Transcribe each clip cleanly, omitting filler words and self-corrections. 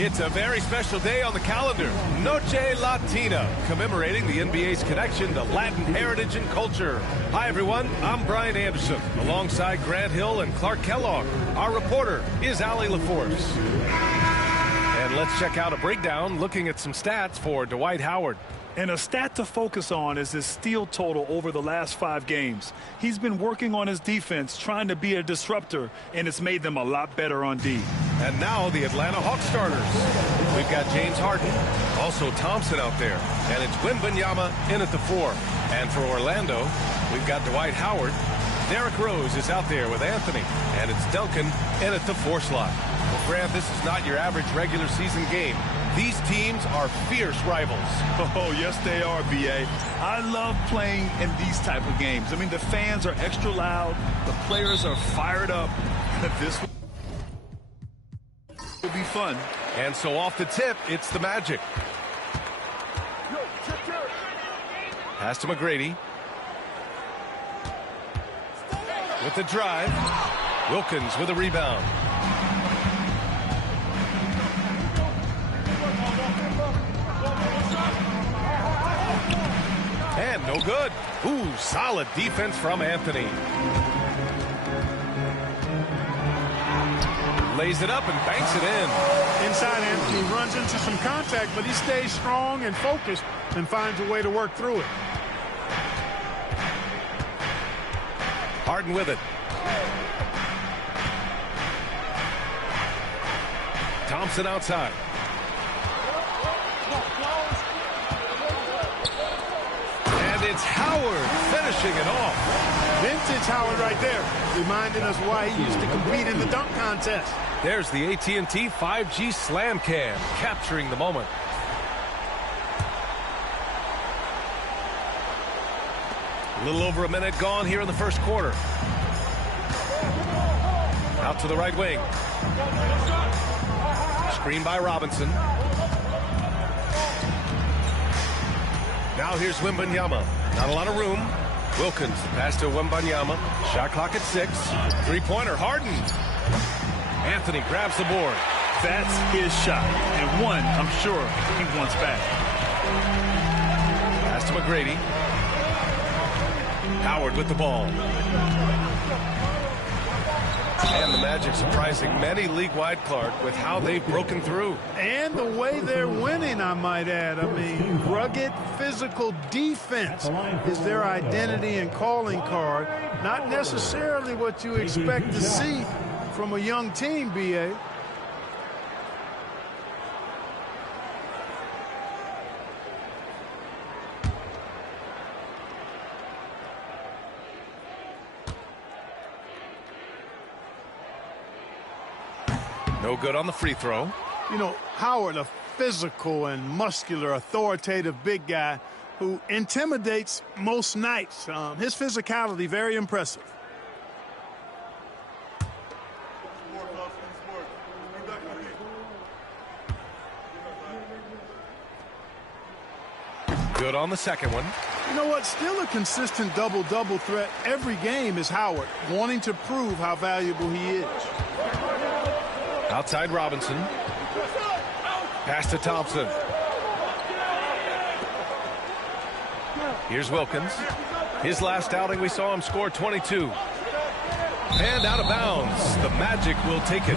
It's a very special day on the calendar, Noche Latina, commemorating the NBA's connection to Latin heritage and culture. Hi, everyone. I'm Brian Anderson, alongside Grant Hill and Clark Kellogg. Our reporter is Allie LaForce. And let's check out a breakdown looking at some stats for Dwight Howard. And a stat to focus on is his steal total over the last 5 games. He's been working on his defense, trying to be a disruptor, and it's made them a lot better on D. And now the Atlanta Hawks starters. We've got James Harden, also Thompson out there, and it's Wembanyama in at the 4. And for Orlando, we've got Dwight Howard. Derrick Rose is out there with Anthony, and it's Duncan in at the 4 slot. Well, Grant, this is not your average regular season game. These teams are fierce rivals. Oh, yes, they are, B.A. I love playing in these type of games. I mean, the fans are extra loud. The players are fired up. This will be fun. And so off the tip, it's the Magic. Pass to McGrady. With the drive. Wilkins with a rebound. And no good. Ooh, solid defense from Anthony. Lays it up and banks it in. Inside, Anthony runs into some contact, but he stays strong and focused and finds a way to work through it. Harden with it. Thompson outside. And it's Howard finishing it off. Vintage Howard right there, reminding us why he used to compete in the dunk contest. There's the AT&T 5G Slam Cam, capturing the moment. A little over a minute gone here in the first quarter. Out to the right wing. Screen by Robinson. Now here's Wembanyama. Not a lot of room. Wilkins, pass to Wembanyama. Shot clock at 6. Three-pointer, Harden. Anthony grabs the board. That's his shot. And one, I'm sure, he wants back. Pass to McGrady. Howard with the ball. And the Magic surprising many league-wide, Clark, with how they've broken through. And the way they're winning, I might add. I mean, rugged physical defense is their identity and calling card. Not necessarily what you expect to see from a young team, B.A. No good on the free throw. You know, Howard, a physical and muscular, authoritative big guy who intimidates most nights. His physicality, very impressive. Good on the second one. You know what? Still a consistent double-double threat every game is Howard, wanting to prove how valuable he is. Outside Robinson. Pass to Thompson. Here's Wilkins. His last outing, we saw him score 22. And out of bounds. The Magic will take it.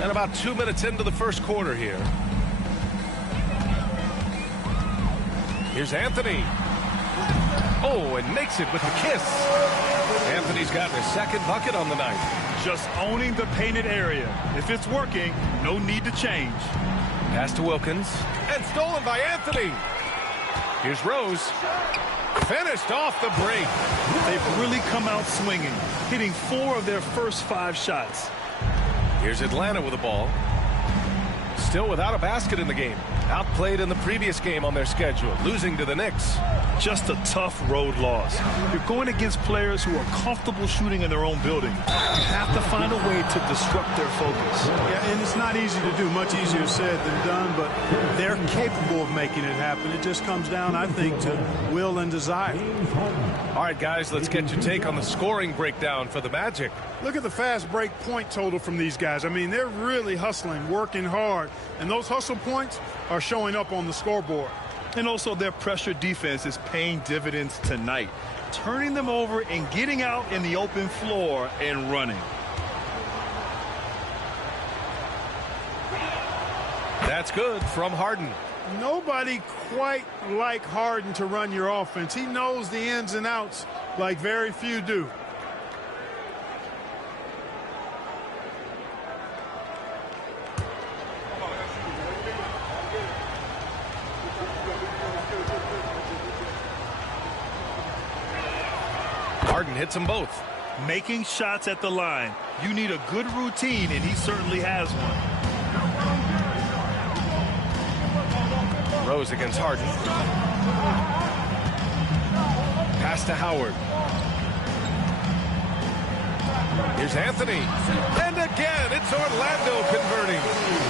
And about 2 minutes into the first quarter here. Here's Anthony. Oh, and makes it with the kiss. Anthony's gotten his second bucket on the night. Just owning the painted area. If it's working, no need to change. Pass to Wilkins. And stolen by Anthony. Here's Rose. Finished off the break. They've really come out swinging, hitting 4 of their first 5 shots. Here's Atlanta with the ball. Still without a basket in the game. Outplayed in the previous game on their schedule, losing to the Knicks. Just a tough road loss. You're going against players who are comfortable shooting in their own building. You have to find a way to disrupt their focus. Yeah, and it's not easy to do. Much easier said than done, but they're capable of making it happen. It just comes down, I think, to will and desire. All right, guys, let's get your take on the scoring breakdown for the Magic. Look at the fast break point total from these guys. I mean, they're really hustling, working hard, and those hustle points are showing up on the scoreboard. And also their pressure defense is paying dividends tonight, turning them over and getting out in the open floor and running. That's good from Harden. Nobody quite like Harden to run your offense. He knows the ins and outs like very few do. Harden hits them both. Making shots at the line. You need a good routine, and he certainly has one. Rose against Harden. Pass to Howard. Here's Anthony. And again, it's Orlando converting.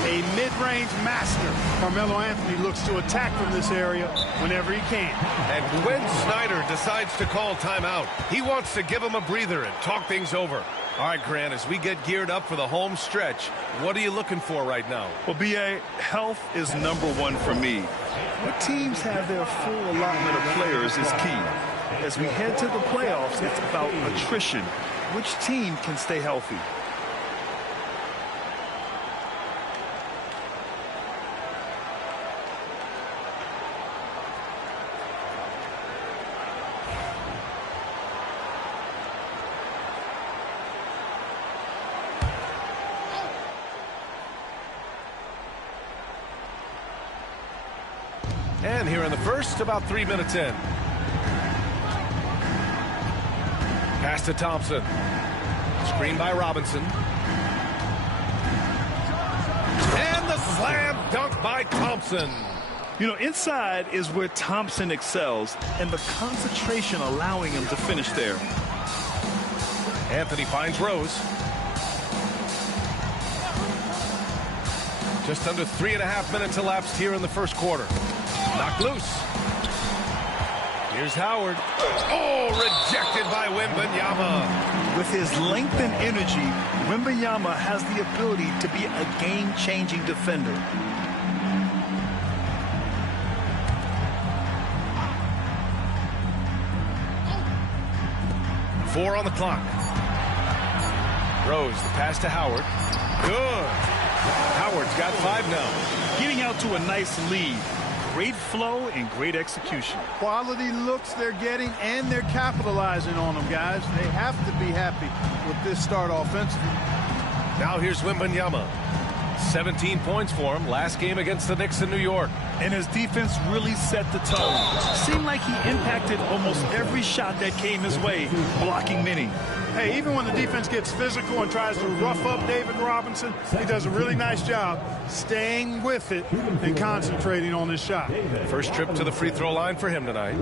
A mid-range master. Carmelo Anthony looks to attack from this area whenever he can. And Quinn Snyder decides to call timeout. He wants to give him a breather and talk things over. All right, Grant, as we get geared up for the home stretch, what are you looking for right now? Well, B.A., health is #1 for me. When teams have their full allotment of players is key. As we head to the playoffs, it's about attrition. Which team can stay healthy? And here in the first, about 3 minutes in. Pass to Thompson. Screen by Robinson. And the slam dunk by Thompson. You know, inside is where Thompson excels, and the concentration allowing him to finish there. Anthony finds Rose. Just under 3.5 minutes elapsed here in the first quarter. Knocked loose. Here's Howard. Oh, rejected by Wembanyama. With his length and energy, Wembanyama has the ability to be a game-changing defender. Four on the clock. Rose, the pass to Howard. Good. Howard's got 5 now. Getting out to a nice lead. Great flow and great execution. Quality looks they're getting, and they're capitalizing on them, guys. They have to be happy with this start offensively. Now here's Wembanyama. 17 points for him last game against the Knicks in New York. And his defense really set the tone. Seemed like he impacted almost every shot that came his way, blocking many. Hey, even when the defense gets physical and tries to rough up David Robinson, he does a really nice job staying with it and concentrating on his shot. First trip to the free throw line for him tonight.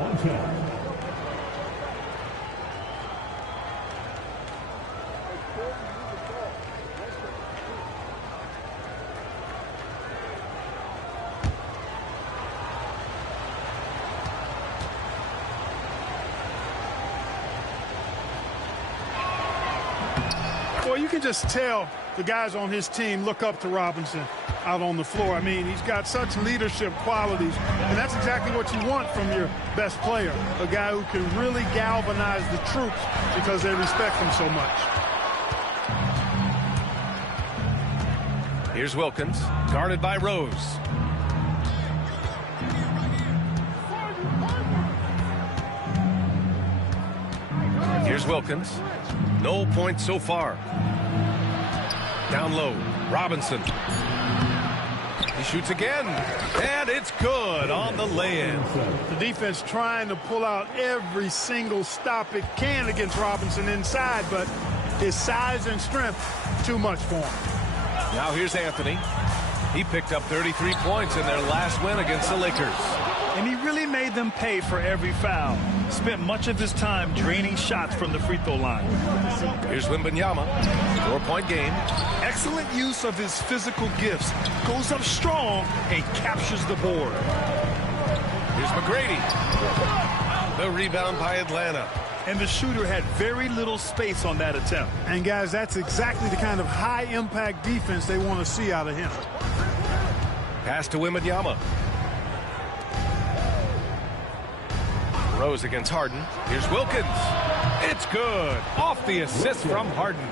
Well, you can just tell the guys on his team look up to Robinson out on the floor. I mean, he's got such leadership qualities, and that's exactly what you want from your best player, a guy who can really galvanize the troops because they respect him so much. Here's Wilkins, guarded by Rose. Here's Wilkins. No points so far. Down low, Robinson. He shoots again, and it's good on the lay-in. The defense trying to pull out every single stop it can against Robinson inside, but his size and strength, too much for him. Now here's Anthony. He picked up 33 points in their last win against the Lakers. And he really made them pay for every foul. Spent much of his time draining shots from the free throw line. Here's Wembanyama. 4-point game. Excellent use of his physical gifts. Goes up strong and captures the board. Here's McGrady. The rebound by Atlanta. And the shooter had very little space on that attempt. And guys, that's exactly the kind of high-impact defense they want to see out of him. Pass to Wembanyama. Rose against Harden. Here's Wilkins. It's good. Off the assist from Harden.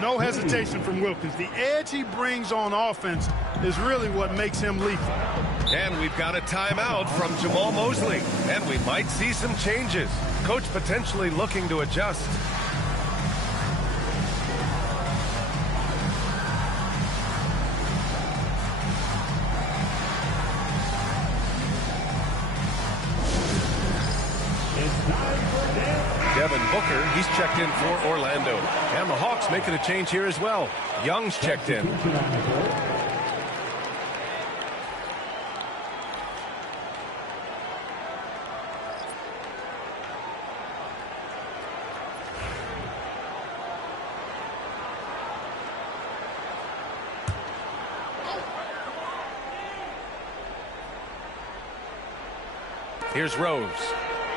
No hesitation from Wilkins. The edge he brings on offense is really what makes him lethal. And we've got a timeout from Jamal Mosley. And we might see some changes. Coach potentially looking to adjust. Devin Booker, he's checked in for Orlando. And the Hawks making a change here as well. Young's checked in. Here's Rose,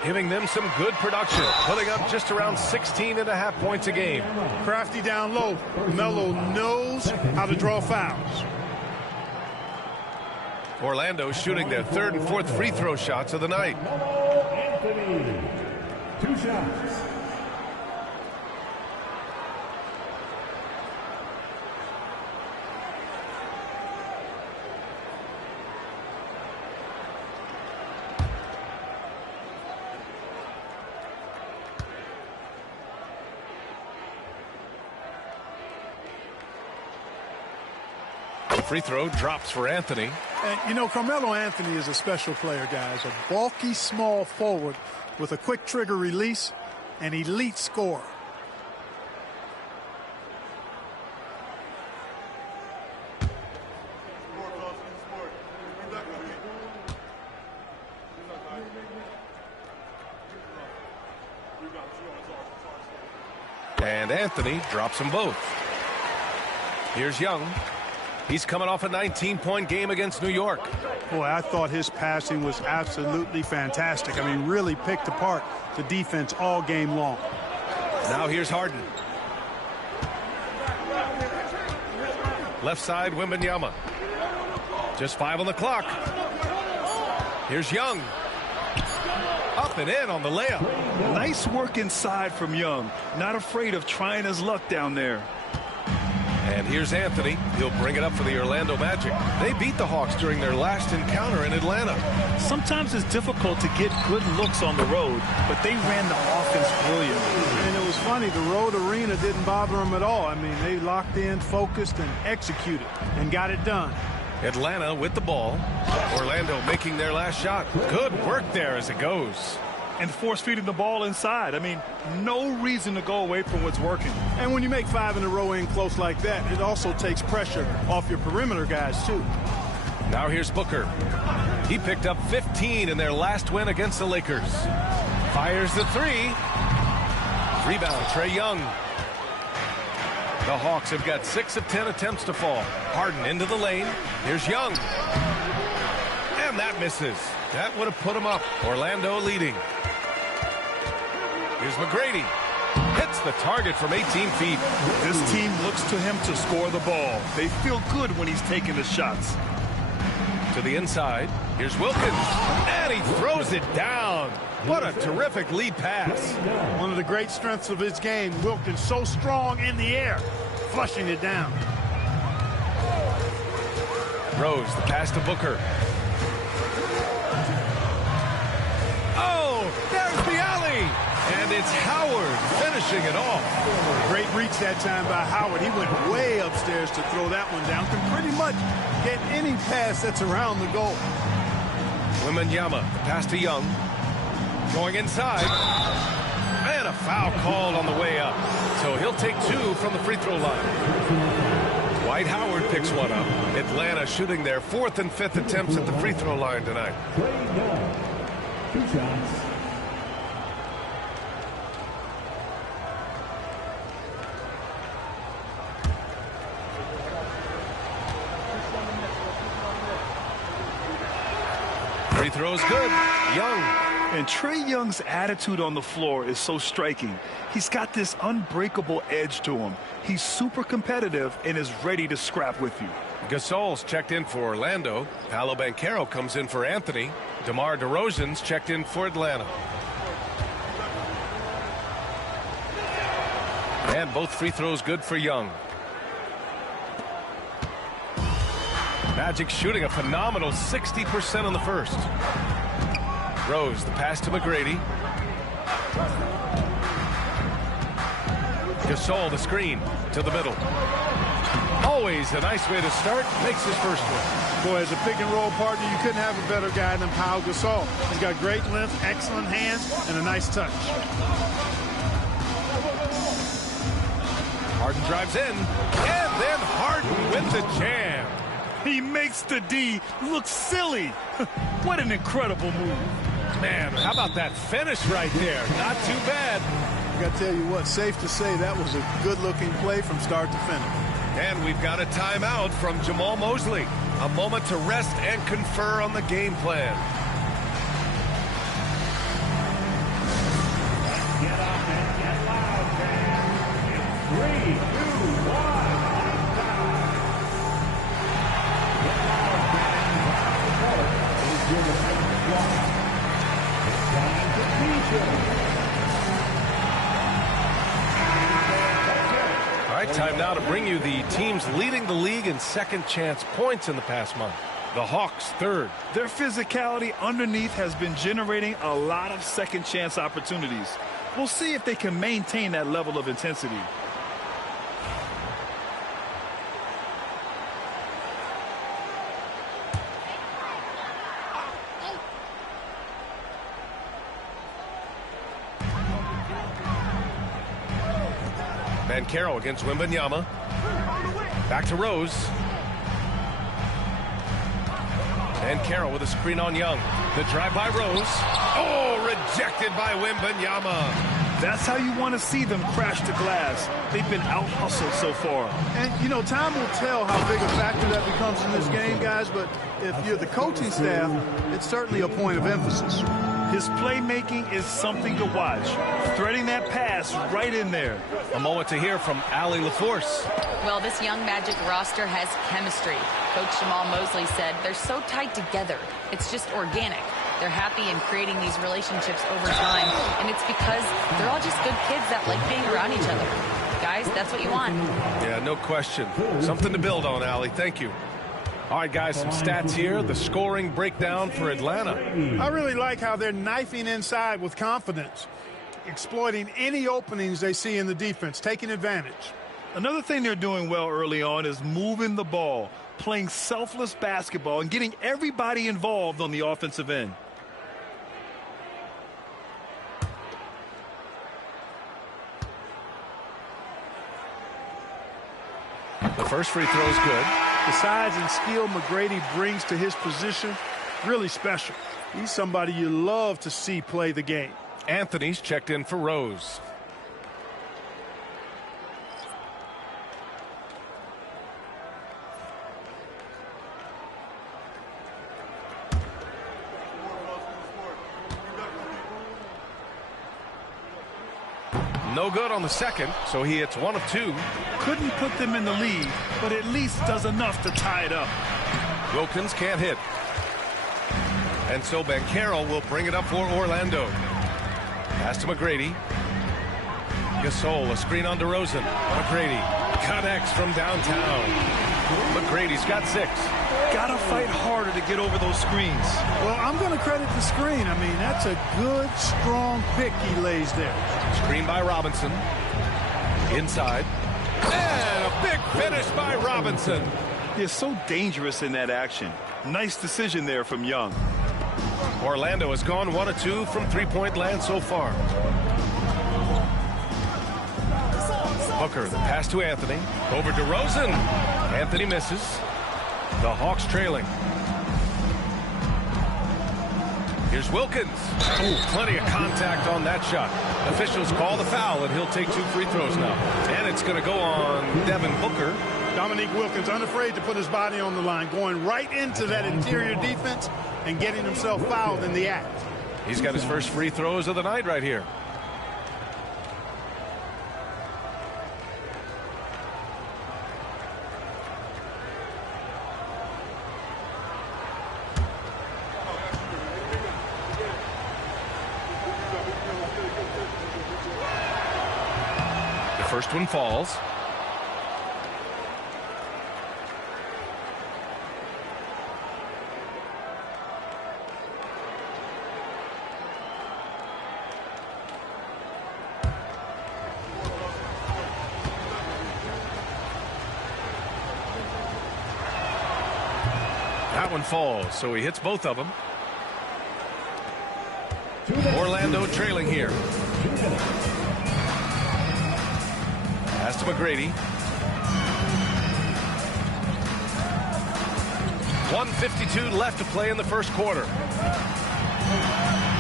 giving them some good production, putting up just around 16.5 points a game. Crafty down low. Melo knows how to draw fouls. Orlando shooting their third and fourth free throw shots of the night. Anthony, 2 shots. Free throw drops for Anthony. And, you know, Carmelo Anthony is a special player, guys. A bulky, small forward with a quick trigger release, an elite scorer. And Anthony drops them both. Here's Young. He's coming off a 19-point game against New York. Boy, I thought his passing was absolutely fantastic. I mean, really picked apart the defense all game long. Now here's Harden. Left side, Wembanyama. Just 5 on the clock. Here's Young. Up and in on the layup. Nice work inside from Young. Not afraid of trying his luck down there. And here's Anthony. He'll bring it up for the Orlando Magic. They beat the Hawks during their last encounter in Atlanta. Sometimes it's difficult to get good looks on the road, but they ran the offense brilliantly. And it was funny, the road arena didn't bother them at all. I mean, they locked in, focused, and executed, and got it done. Atlanta with the ball. Orlando making their last shot. Good work there as it goes. And force feeding the ball inside. I mean, no reason to go away from what's working. And when you make 5 in a row in close like that, it also takes pressure off your perimeter guys, too. Now here's Booker. He picked up 15 in their last win against the Lakers. Fires the 3. Rebound, Trae Young. The Hawks have got 6 of 10 attempts to fall. Harden into the lane. Here's Young. And that misses. That would have put them up. Orlando leading. Here's McGrady. Hits the target from 18 feet. This team looks to him to score the ball. They feel good when he's taking the shots. To the inside. Here's Wilkins. And he throws it down. What a terrific lead pass. One of the great strengths of his game, Wilkins so strong in the air, flushing it down. Rose, the pass to Booker. Oh, there's the alley. And it's Howard finishing it off. Great reach that time by Howard. He went way upstairs to throw that one down. Can pretty much get any pass that's around the goal. Wembanyama, the pass to Young. Going inside. And a foul called on the way up. So he'll take 2 from the free throw line. Dwight Howard picks one up. Atlanta shooting their 4th and 5th attempts at the free throw line tonight. Trey Young. 2 shots. Free throws good. Young. And Trey Young's attitude on the floor is so striking. He's got this unbreakable edge to him. He's super competitive and is ready to scrap with you. Gasol's checked in for Orlando. Paolo Banchero comes in for Anthony. DeMar DeRozan's checked in for Atlanta. And both free throws good for Young. Magic shooting a phenomenal 60% on the first. Rose, the pass to McGrady. Gasol, the screen to the middle. Always a nice way to start. Makes his first one. Boy, as a pick and roll partner, you couldn't have a better guy than Pau Gasol. He's got great length, excellent hands, and a nice touch. Harden drives in, and then Harden with the jam. He makes the D look silly. What an incredible move. Man, how about that finish right there? Not too bad. I got to tell you what, safe to say that was a good-looking play from start to finish. And we've got a timeout from Jamal Mosley. A moment to rest and confer on the game plan. Get up and get loud, fans. It's 3, 2, 1. Get loud, fans. Is your defensive block. It's time to feature. All right, time now to bring you the teams leading the league in second chance points in the past month. The Hawks third. Their physicality underneath has been generating a lot of second chance opportunities. We'll see if they can maintain that level of intensity. Banchero against Wembanyama. Back to Rose. Banchero with a screen on Young. The drive by Rose. Oh, rejected by Wembanyama. That's how you want to see them crash the glass. They've been out-hustled so far. And, you know, time will tell how big a factor that becomes in this game, guys, but if you're the coaching staff, it's certainly a point of emphasis. His playmaking is something to watch. Threading that pass right in there. A moment to hear from Allie LaForce. Well, this young Magic roster has chemistry. Coach Jamal Mosley said they're so tight together. It's just organic. They're happy in creating these relationships over time, and it's because they're all just good kids that like being around each other. Guys, that's what you want. Yeah, no question. Something to build on, Allie. Thank you. All right, guys, some stats here. The scoring breakdown for Atlanta. I really like how they're knifing inside with confidence, exploiting any openings they see in the defense, taking advantage. Another thing they're doing well early on is moving the ball, playing selfless basketball, and getting everybody involved on the offensive end. The first free throw is good. The size and skill McGrady brings to his position, really special. He's somebody you love to see play the game. Anthony's checked in for Rose. No good on the second, so he hits 1 of 2. Couldn't put them in the lead, but at least does enough to tie it up. Wilkins can't hit. And so Banchero will bring it up for Orlando. Pass to McGrady. Gasol, a screen on DeRozan. McGrady connects from downtown. McGrady's got 6. Gotta fight harder to get over those screens. Well, I'm going to credit the screen. I mean, that's a good, strong pick he lays there. Screen by Robinson. Inside. And a big finish by Robinson. They're so dangerous in that action. Nice decision there from Young. Orlando has gone 1 of 2 from three-point land so far. Booker, the pass to Anthony. Over DeRozan. Anthony misses. The Hawks trailing. Here's Wilkins. Oh, plenty of contact on that shot. Officials call the foul, and he'll take 2 free throws now. And it's going to go on Devin Booker. Dominique Wilkins, unafraid to put his body on the line, going right into that interior defense and getting himself fouled in the act. He's got his first free throws of the night right here. The first one falls. That one falls, so he hits both of them. Orlando trailing here. Pass to McGrady. 1:52 left to play in the first quarter.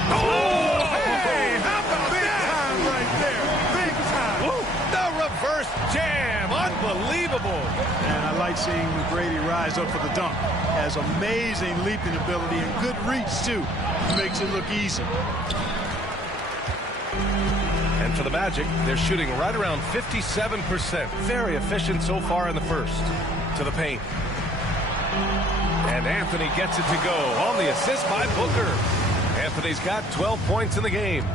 Oh, hey, how about Big time right there. Big time. Woo, the reverse jam. Unbelievable. And I like seeing McGrady rise up for the dunk. Has amazing leaping ability and good reach, too. Makes it look easy. And for the Magic, they're shooting right around 57%. Very efficient so far in the first. To the paint. And Anthony gets it to go on the assist by Booker. Anthony's got 12 points in the game.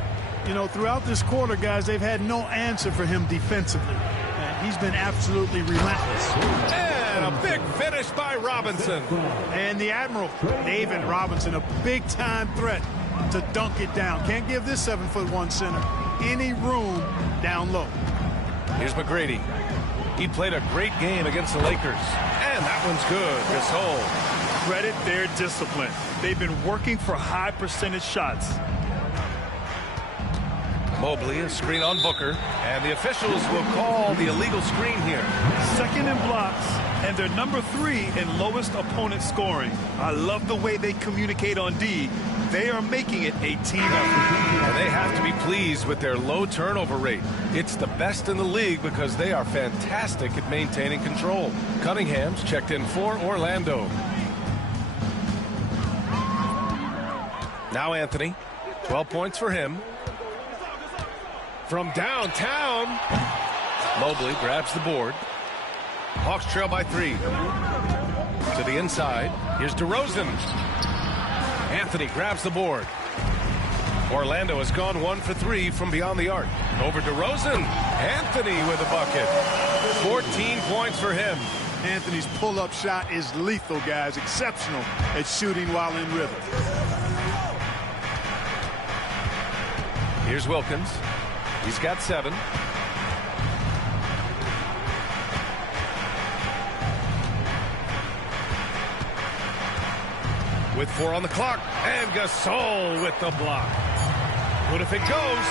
You know, throughout this quarter, guys, they've had no answer for him defensively. He's been absolutely relentless. And a big finish by Robinson. And the Admiral, David Robinson, a big-time threat to dunk it down. Can't give this 7'1" center any room down low. Here's McGrady. He played a great game against the Lakers. And that one's good. Gasol. Credit their discipline. They've been working for high percentage shots. Mobley, a screen on Booker. And the officials will call the illegal screen here. Second in blocks, and they're number 3 in lowest opponent scoring. I love the way they communicate on D. They are making it a team effort. And they have to be pleased with their low turnover rate. It's the best in the league because they are fantastic at maintaining control. Cunningham's checked in for Orlando. Now Anthony. 12 points for him. From downtown, Mobley grabs the board. Hawks trail by 3. To the inside, here's DeRozan. Anthony grabs the board. Orlando has gone 1 for 3 from beyond the arc. Over DeRozan. Anthony with a bucket. 14 points for him. Anthony's pull-up shot is lethal, guys. Exceptional at shooting while in rhythm. Here's Wilkins. He's got 7. With 4 on the clock. And Gasol with the block. What if it goes?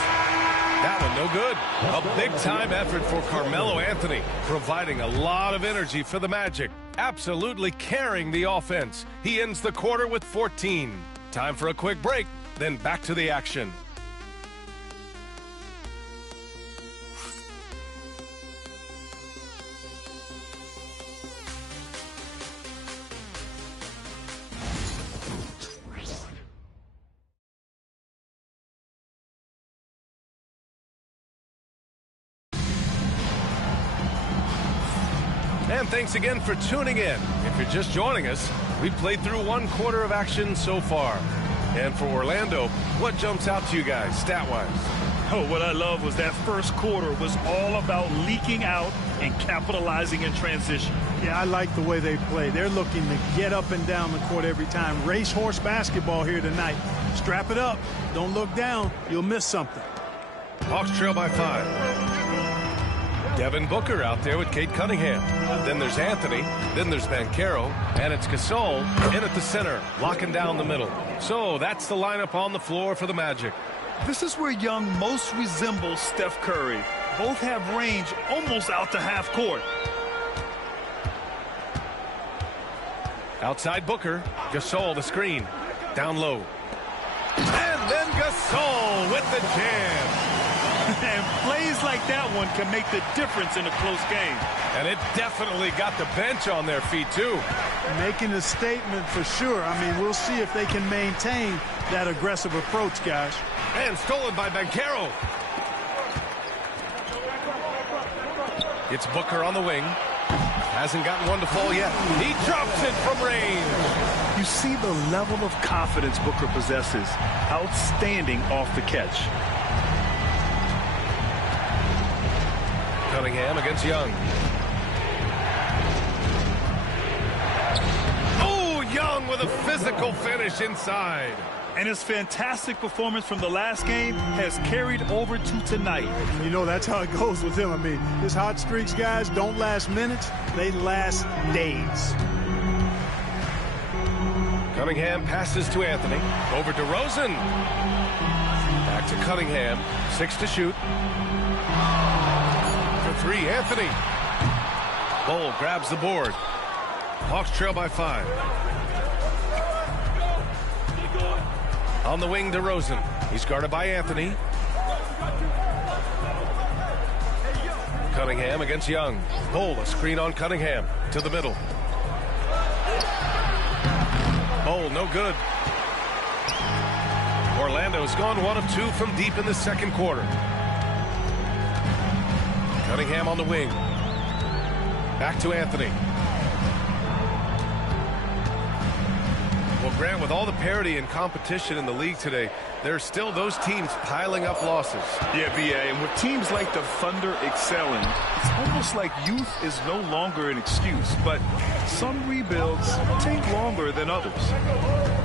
That one no good. A big-time effort for Carmelo Anthony, providing a lot of energy for the Magic, absolutely carrying the offense. He ends the quarter with 14. Time for a quick break, then back to the action. And thanks again for tuning in. If you're just joining us, we've played through 1 quarter of action so far. And for Orlando, what jumps out to you guys, stat-wise? Oh, what I love was that first quarter was all about leaking out and capitalizing in transition. Yeah, I like the way they play. They're looking to get up and down the court every time. Racehorse basketball here tonight. Strap it up. Don't look down. You'll miss something. Hawks trail by 5. Devin Booker out there with Cade Cunningham. Then there's Anthony. Then there's Banchero. And it's Gasol in at the center, locking down the middle. So that's the lineup on the floor for the Magic. This is where Young most resembles Steph Curry. Both have range almost out to half court. Outside Booker. Gasol the screen. Down low. And then Gasol with the jam. And plays like that one can make the difference in a close game. And it definitely got the bench on their feet, too. Making a statement for sure. I mean, we'll see if they can maintain that aggressive approach, guys. And stolen by Banchero. It's Booker on the wing. Hasn't gotten one to fall yet. He drops it from range. You see the level of confidence Booker possesses. Outstanding off the catch. Cunningham against Young. Oh, Young with a physical finish inside. And his fantastic performance from the last game has carried over to tonight. You know, that's how it goes with him. I mean, his hot streaks, guys, don't last minutes. They last days. Cunningham passes to Anthony. Over to Rosen. Back to Cunningham. 6 to shoot. For 3, Anthony. Bol grabs the board. Hawks trail by 5. On the wing, DeRozan. He's guarded by Anthony. Cunningham against Young. Bol, a screen on Cunningham. To the middle. Bol, no good. Orlando's gone 1 of 2 from deep in the second quarter. Cunningham on the wing. Back to Anthony. Well, Grant, with all the parity and competition in the league today, there are still those teams piling up losses. Yeah, BA, and with teams like the Thunder excelling, it's almost like youth is no longer an excuse, but some rebuilds take longer than others.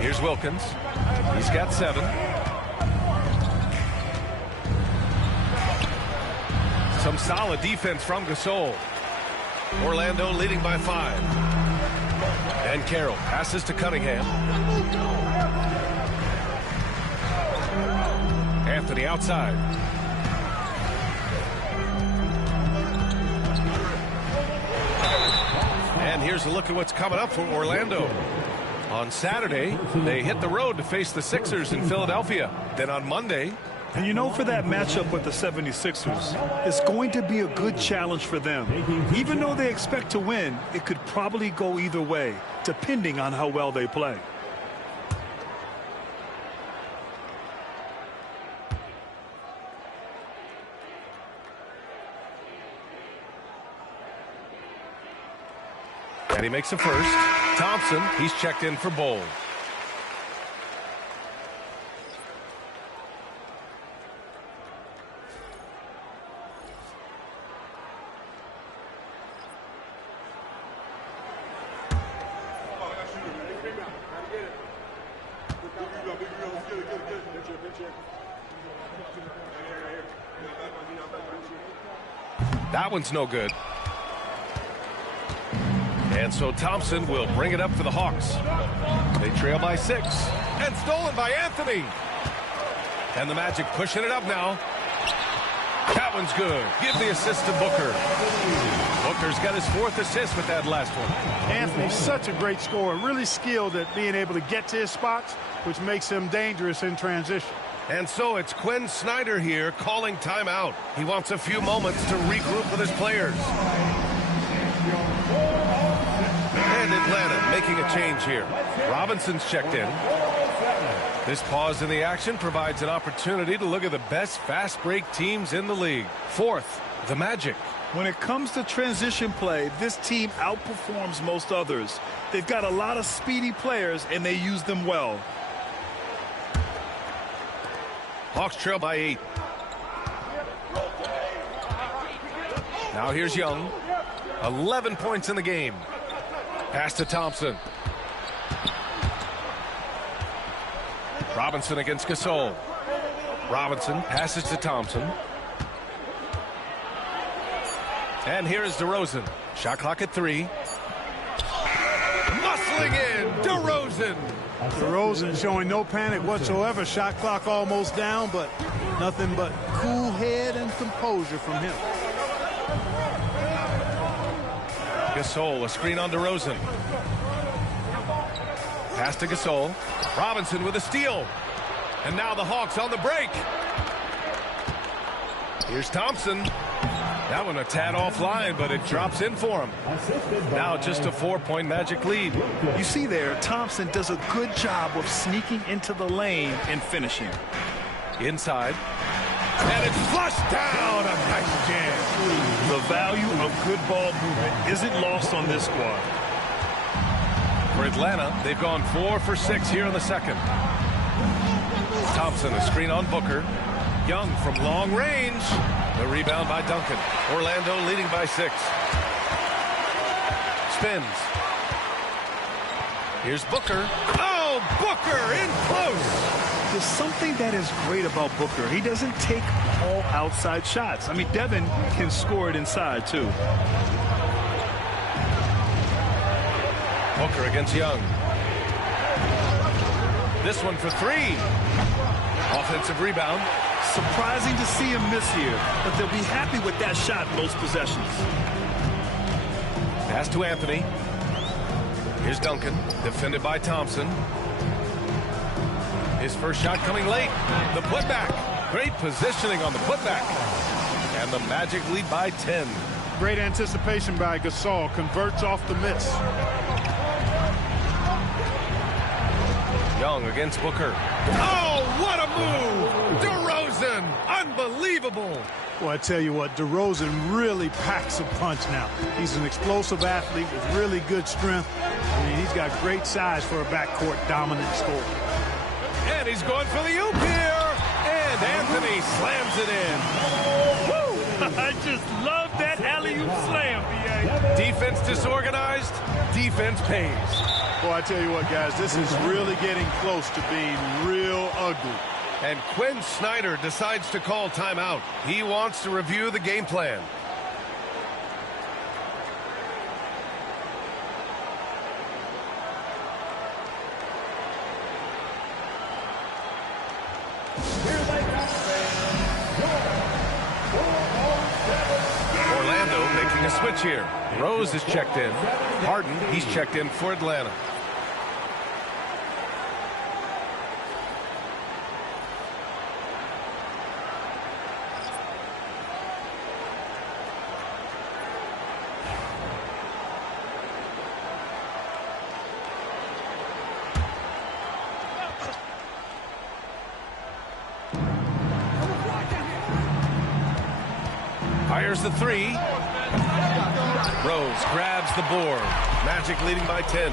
Here's Wilkins. He's got 7. Some solid defense from Gasol. Orlando leading by 5. And Carroll passes to Cunningham. Anthony outside. And here's a look at what's coming up for Orlando. On Saturday, they hit the road to face the Sixers in Philadelphia. Then on Monday... And you know, for that matchup with the 76ers, it's going to be a good challenge for them. Even though they expect to win, it could probably go either way, depending on how well they play. And he makes a first. Thompson, he's checked in for Bol. That one's no good. And so Thompson will bring it up for the Hawks. They trail by 6. And stolen by Anthony. And the Magic pushing it up now. That one's good. Give the assist to Booker. Booker's got his 4th assist with that last one. Anthony's such a great scorer. Really skilled at being able to get to his spots, which makes him dangerous in transition. And so it's Quinn Snyder here calling timeout. He wants a few moments to regroup with his players. And Atlanta making a change here. Robinson's checked in. This pause in the action provides an opportunity to look at the best fast break teams in the league. 4th, the Magic. When it comes to transition play, this team outperforms most others. They've got a lot of speedy players, and they use them well. Hawks trail by 8. Now here's Young. 11 points in the game. Pass to Thompson. Robinson against Gasol. Robinson passes to Thompson. And here is DeRozan. Shot clock at 3. Muscling in, DeRozan. DeRozan showing no panic whatsoever. Shot clock almost down, but nothing but cool head and composure from him. Gasol, a screen on DeRozan. Pass to Gasol. Robinson with a steal. And now the Hawks on the break. Here's Thompson. That one a tad offline, but it drops in for him. Now just a 4-point Magic lead. You see there, Thompson does a good job of sneaking into the lane and finishing. Inside. And it's flushed down. A nice jam. The value of good ball movement isn't lost on this squad. For Atlanta, they've gone 4 for 6 here in the second. Thompson, a screen on Booker. Young from long range. The rebound by Duncan. Orlando leading by 6. Spins. Here's Booker. Oh, Booker in close. There's something that is great about Booker. He doesn't take all outside shots. I mean, Devin can score it inside, too. Booker against Young. This one for 3. Offensive rebound. Surprising to see him miss here, but they'll be happy with that shot most possessions. Pass to Anthony. Here's Duncan, defended by Thompson. His first shot coming late. The putback. Great positioning on the putback. And the Magic lead by 10. Great anticipation by Gasol. Converts off the miss. Young against Booker. Oh, what a move! DeRozan, unbelievable. Well, I tell you what, DeRozan really packs a punch now. He's an explosive athlete with really good strength. I mean, he's got great size for a backcourt dominant scorer. And he's going for the oop here. And Anthony slams it in. Woo! I just love that alley-oop slam, B.A. Defense disorganized. Defense pays. Well, I tell you what, guys, this is really getting close to being real ugly. And Quinn Snyder decides to call timeout. He wants to review the game plan. Orlando making a switch here. Rose is checked in. Harden, he's checked in for Atlanta. Fires the 3. Rose grabs the board. Magic leading by 10.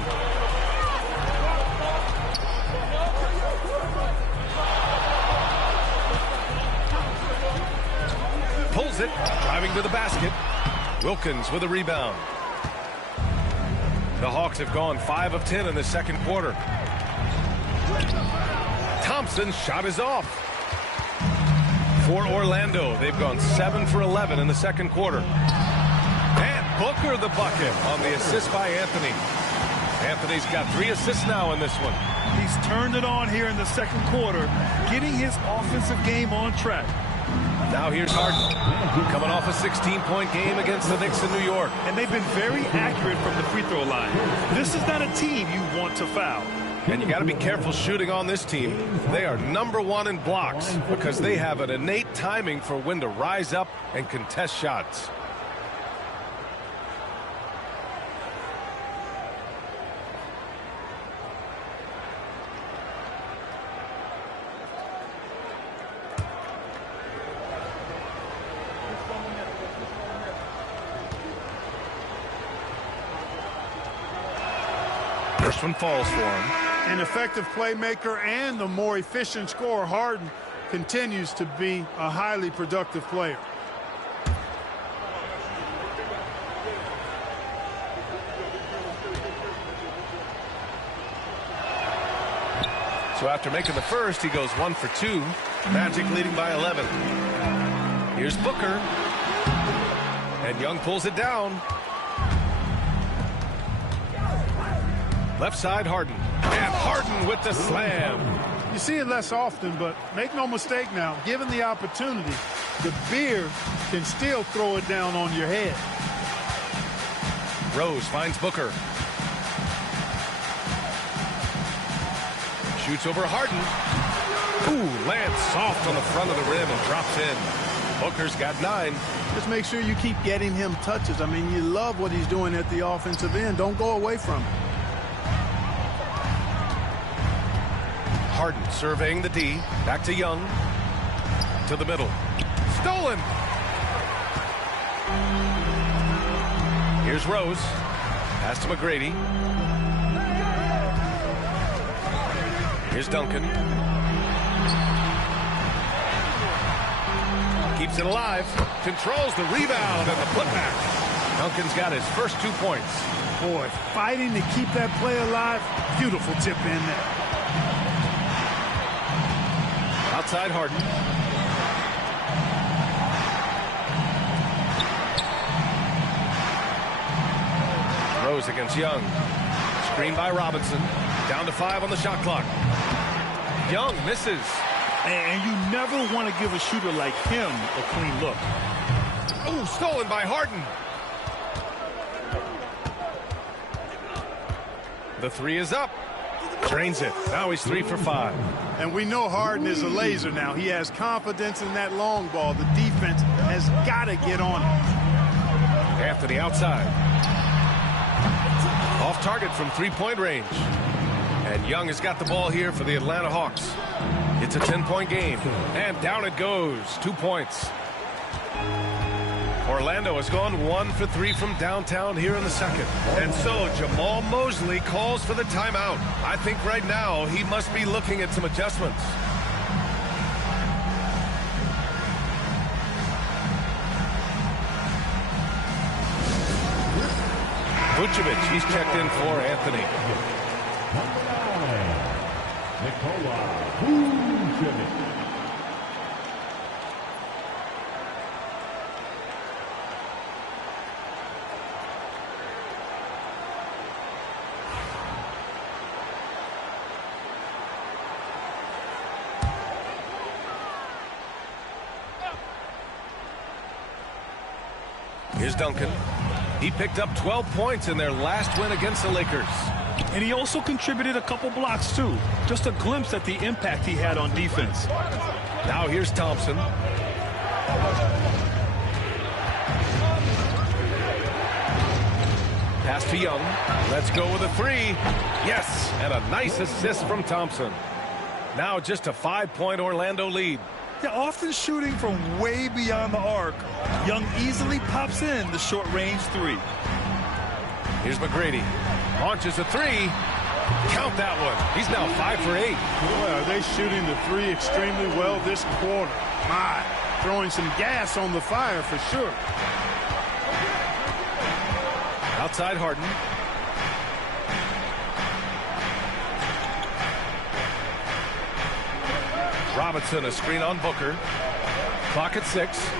Pulls it, driving to the basket. Wilkins with a rebound. The Hawks have gone 5 of 10 in the second quarter. Thompson's shot is off. For Orlando, they've gone 7 for 11 in the second quarter. And Booker the bucket on the assist by Anthony. Anthony's got 3 assists now in this one. He's turned it on here in the second quarter, getting his offensive game on track. Now here's Harden, coming off a 16-point game against the Knicks in New York. And they've been very accurate from the free throw line. This is not a team you want to foul. And you got to be careful shooting on this team. They are #1 in blocks because they have an innate timing for when to rise up and contest shots. First one falls for him. An effective playmaker and the more efficient scorer, Harden continues to be a highly productive player. So after making the first, he goes 1 for 2. Magic leading by 11. Here's Booker. And Young pulls it down. Left side, Harden. And Harden with the slam. You see it less often, but make no mistake now, given the opportunity, the beard can still throw it down on your head. Rose finds Booker. Shoots over Harden. Ooh, lands soft on the front of the rim and drops in. Booker's got 9. Just make sure you keep getting him touches. I mean, you love what he's doing at the offensive end. Don't go away from it. Harden surveying the D. Back to Young. To the middle. Stolen. Here's Rose. Pass to McGrady. Here's Duncan. Keeps it alive. Controls the rebound and the putback. Duncan's got his first 2 points. Boy, fighting to keep that play alive. Beautiful tip in there. Outside Harden. Rose against Young. Screen by Robinson. Down to 5 on the shot clock. Young misses. And you never want to give a shooter like him a clean look. Oh, stolen by Harden. The 3 is up. Drains it. Now he's 3 for 5. And we know Harden is a laser now. He has confidence in that long ball. The defense has got to get on him. Anthony outside. Off target from three-point range. And Young has got the ball here for the Atlanta Hawks. It's a 10-point game. And down it goes. 2 points. Orlando has gone 1 for 3 from downtown here in the second. And so Jamal Mosley calls for the timeout. I think right now he must be looking at some adjustments. Vucevic, he's checked in for Anthony. Nikola Vucevic. Here's Duncan. He picked up 12 points in their last win against the Lakers. And he also contributed a couple blocks, too. Just a glimpse at the impact he had on defense. Now here's Thompson. Pass to Young. Let's go with a 3. Yes, and a nice assist from Thompson. Now just a 5-point Orlando lead. Yeah, often shooting from way beyond the arc. Young easily pops in the short-range 3. Here's McGrady. Launches a 3. Count that one. He's now 5 for 8. Boy, are they shooting the 3 extremely well this quarter. My, throwing some gas on the fire for sure. Outside Harden. Robinson, a screen on Booker. Clock at 6.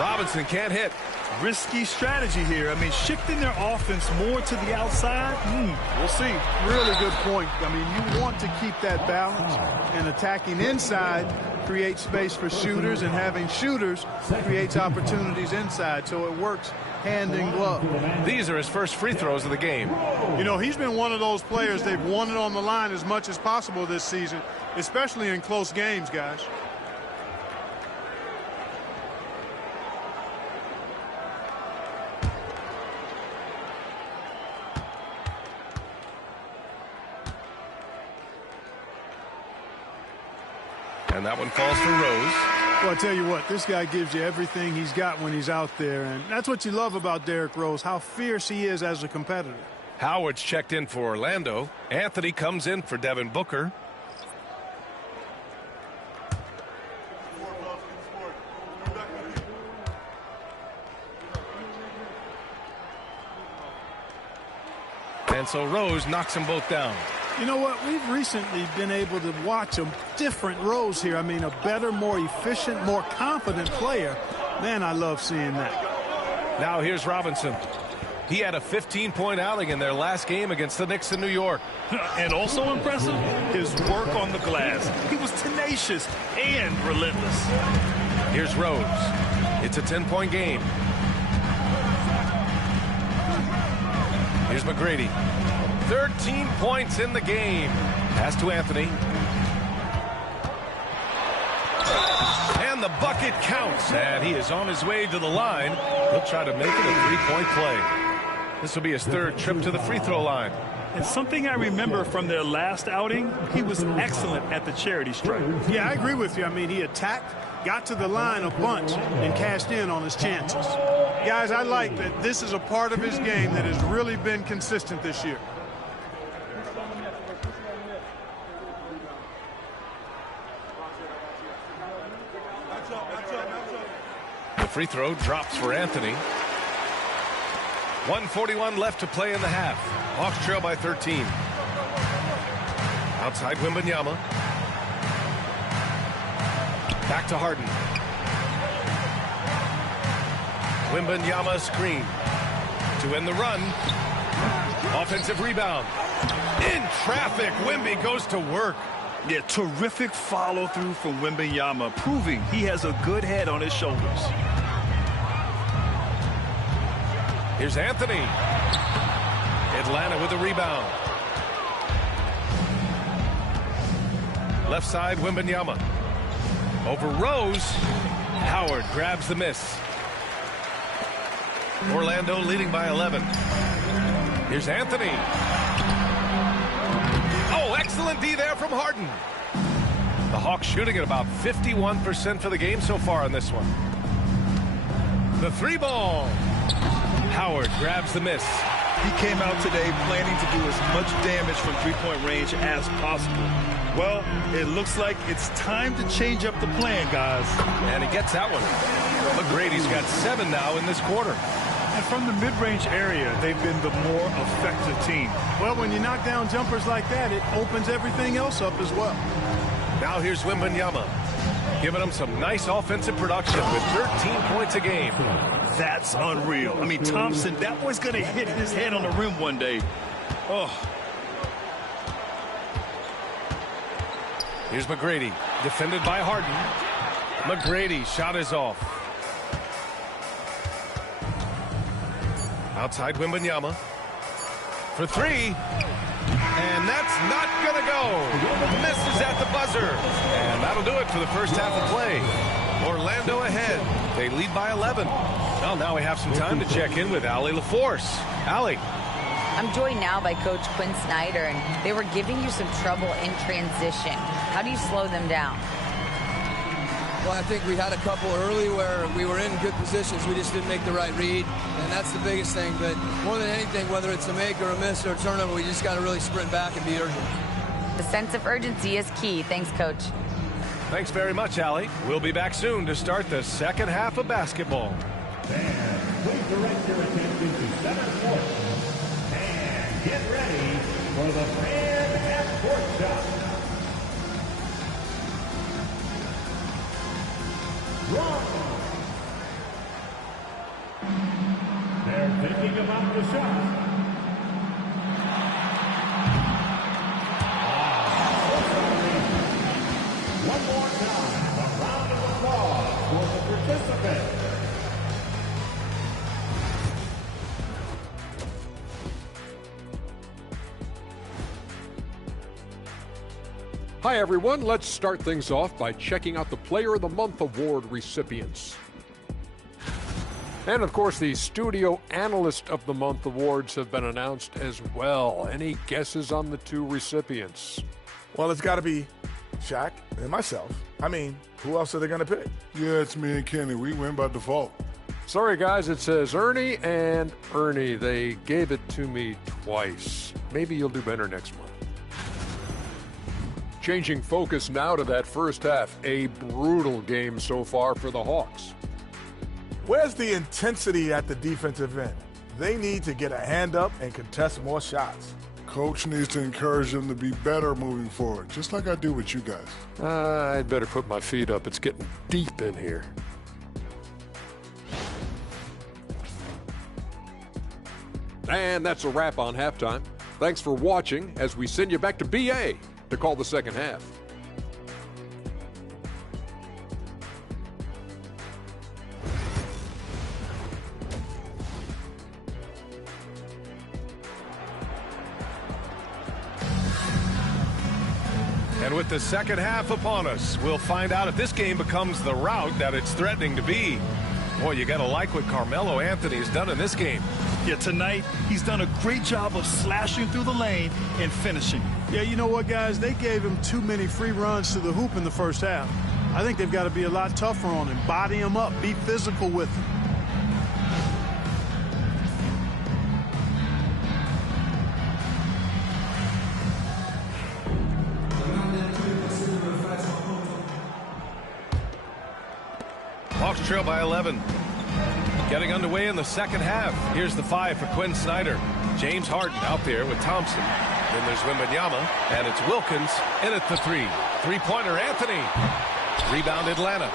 Robinson can't hit. Risky strategy here. I mean, shifting their offense more to the outside, we'll see. Really good point. I mean, you want to keep that balance, and attacking inside creates space for shooters, and having shooters creates opportunities inside, so it works hand in glove. These are his first free throws of the game. You know, he's been one of those players, they've won it on the line as much as possible this season, especially in close games, guys. And that one falls for Rose. Well, I tell you what, this guy gives you everything he's got when he's out there, and that's what you love about Derrick Rose, how fierce he is as a competitor. Howard's checked in for Orlando. Anthony comes in for Devin Booker. And so Rose knocks them both down. You know what? We've recently been able to watch a different Rose here. I mean, a better, more efficient, more confident player. Man, I love seeing that. Now here's Robinson. He had a 15-point outing in their last game against the Knicks in New York. And also impressive, his work on the glass. He was tenacious and relentless. Here's Rose. It's a 10-point game. Here's McGrady. 13 points in the game. Pass to Anthony. And the bucket counts, and he is on his way to the line. He'll try to make it a three-point play. This will be his third trip to the free throw line. And something I remember from their last outing, he was excellent at the charity stripe. Yeah, I agree with you. I mean, he attacked, got to the line a bunch, and cashed in on his chances. Guys, I like that this is a part of his game that has really been consistent this year. The free throw drops for Anthony. 1:41 left to play in the half. Hawks trail by 13. Outside Wembanyama. Back to Harden. Wembanyama screen to end the run. Offensive rebound. In traffic, Wemby goes to work. Yeah, terrific follow-through from Wembanyama, proving he has a good head on his shoulders. Here's Anthony. Atlanta with a rebound. Left side, Wembanyama. Over Rose. Howard grabs the miss. Orlando leading by 11. Here's Anthony. Oh, excellent D there from Harden. The Hawks shooting at about 51% for the game so far on this one. The three ball. Howard grabs the miss. He came out today planning to do as much damage from three-point range as possible. Well, it looks like it's time to change up the plan, guys. And he gets that one. McGrady's got 7 now in this quarter. And from the mid-range area, they've been the more effective team. Well, when you knock down jumpers like that, it opens everything else up as well. Now here's Wembanyama, giving them some nice offensive production with 13 points a game. That's unreal. I mean, Thompson, that boy's going to hit his head on the rim one day. Oh. Here's McGrady, defended by Harden. McGrady, shot is off. Outside Wembanyama for three. And that's not going to go. Misses at the buzzer. And that'll do it for the first half of play. Orlando ahead. They lead by 11. Well, now we have some time to check in with Allie LaForce. Allie. I'm joined now by Coach Quinn Snyder, and they were giving you some trouble in transition. How do you slow them down? Well, I think we had a couple early where we were in good positions. We just didn't make the right read, and that's the biggest thing. But more than anything, whether it's a make or a miss or a turnover, we just got to really sprint back and be urgent. The sense of urgency is key. Thanks, Coach. Thanks very much, Allie. We'll be back soon to start the second half of basketball. And please direct your attention to center court. And get ready for the fan half-court shot. They're thinking about the shot. One more time, a round of applause for the participants. Hi, everyone. Let's start things off by checking out the Player of the Month award recipients. And, of course, the Studio Analyst of the Month awards have been announced as well. Any guesses on the two recipients? Well, it's got to be Shaq and myself. I mean, who else are they going to pick? Yeah, it's me and Kenny. We win by default. Sorry, guys. It says Ernie and Ernie. They gave it to me twice. Maybe you'll do better next month. Changing focus now to that first half. A brutal game so far for the Hawks. Where's the intensity at the defensive end? They need to get a hand up and contest more shots. Coach needs to encourage them to be better moving forward, just like I do with you guys. I'd better put my feet up. It's getting deep in here. And that's a wrap on halftime. Thanks for watching as we send you back to BA to call the second half. And with the second half upon us, we'll find out if this game becomes the rout that it's threatening to be. Boy, you got to like what Carmelo Anthony has done in this game. Yeah, tonight he's done a great job of slashing through the lane and finishing. Yeah, you know what, guys? They gave him too many free runs to the hoop in the first half. I think they've got to be a lot tougher on him. Body him up. Be physical with him. Hawks trail by 11. Getting underway in the second half. Here's the 5 for Quinn Snyder. James Harden out there with Thompson. Then there's Wembanyama, and it's Wilkins in at the 3. Three-pointer, Anthony. Rebound, Atlanta.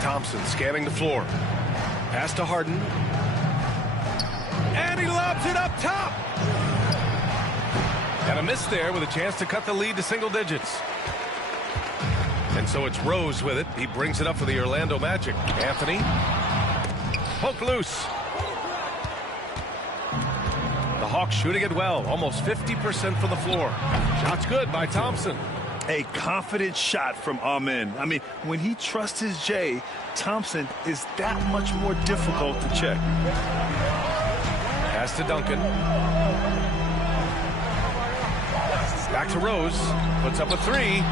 Thompson scanning the floor. Pass to Harden. And he lobs it up top. And a miss there with a chance to cut the lead to single digits. And so it's Rose with it. He brings it up for the Orlando Magic. Anthony. Poke loose. The Hawks shooting it well. Almost 50% from the floor. Shot's good by Thompson. A confident shot from Amen. I mean, when he trusts his Jay, Thompson is that much more difficult to check. Pass to Duncan. Back to Rose. Puts up a 3.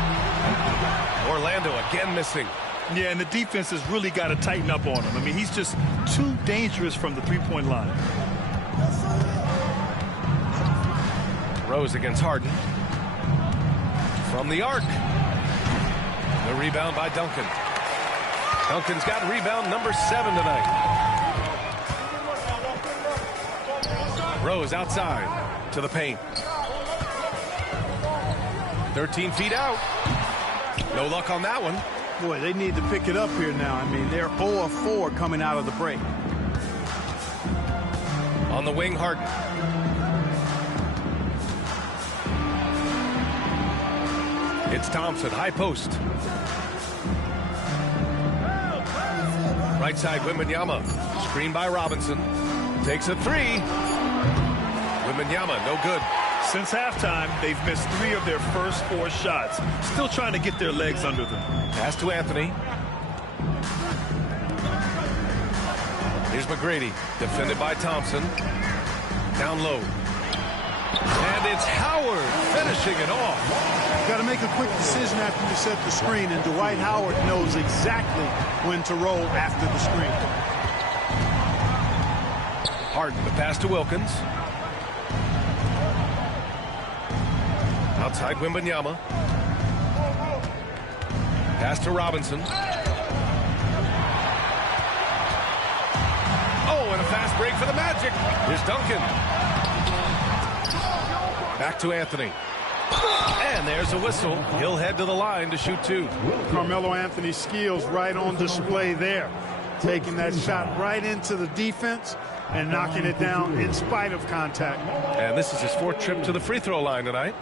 Orlando again missing. Yeah, and the defense has really got to tighten up on him. I mean, he's just too dangerous from the three-point line. Rose against Harden. From the arc. The rebound by Duncan. Duncan's got rebound number 7 tonight. Rose outside to the paint. 13 feet out. No luck on that one. Boy, they need to pick it up here now. I mean, they're 0 of 4 coming out of the break. On the wing, Harden. It's Thompson, high post. Right side, Wembanyama. Screen by Robinson. Takes a 3. Wembanyama, no good. Since halftime, they've missed 3 of their first 4 shots. Still trying to get their legs under them. Pass to Anthony. Here's McGrady, defended by Thompson. Down low. And it's Howard finishing it off. Got to make a quick decision after you set the screen, and Dwight Howard knows exactly when to roll after the screen. Harden, the pass to Wilkins. Outside Wembanyama. Pass to Robinson. Oh, and a fast break for the Magic. Here's Duncan. Back to Anthony. And there's a whistle. He'll head to the line to shoot 2. Carmelo Anthony's skills right on display there. Taking that shot right into the defense and knocking it down in spite of contact. And this is his 4th trip to the free throw line tonight.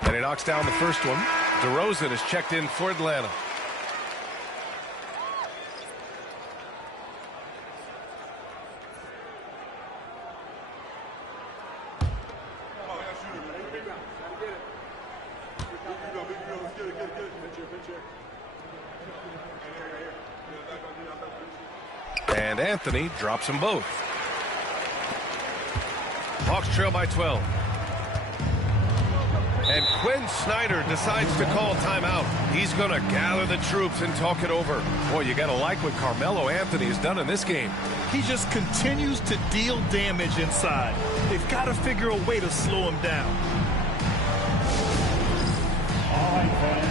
And he knocks down the first one. DeRozan is checked in for Atlanta. And Anthony drops them both. Hawks trail by 12. And Quinn Snyder decides to call timeout. He's going to gather the troops and talk it over. Boy, you got to like what Carmelo Anthony has done in this game. He just continues to deal damage inside. They've got to figure a way to slow him down. All right, friends,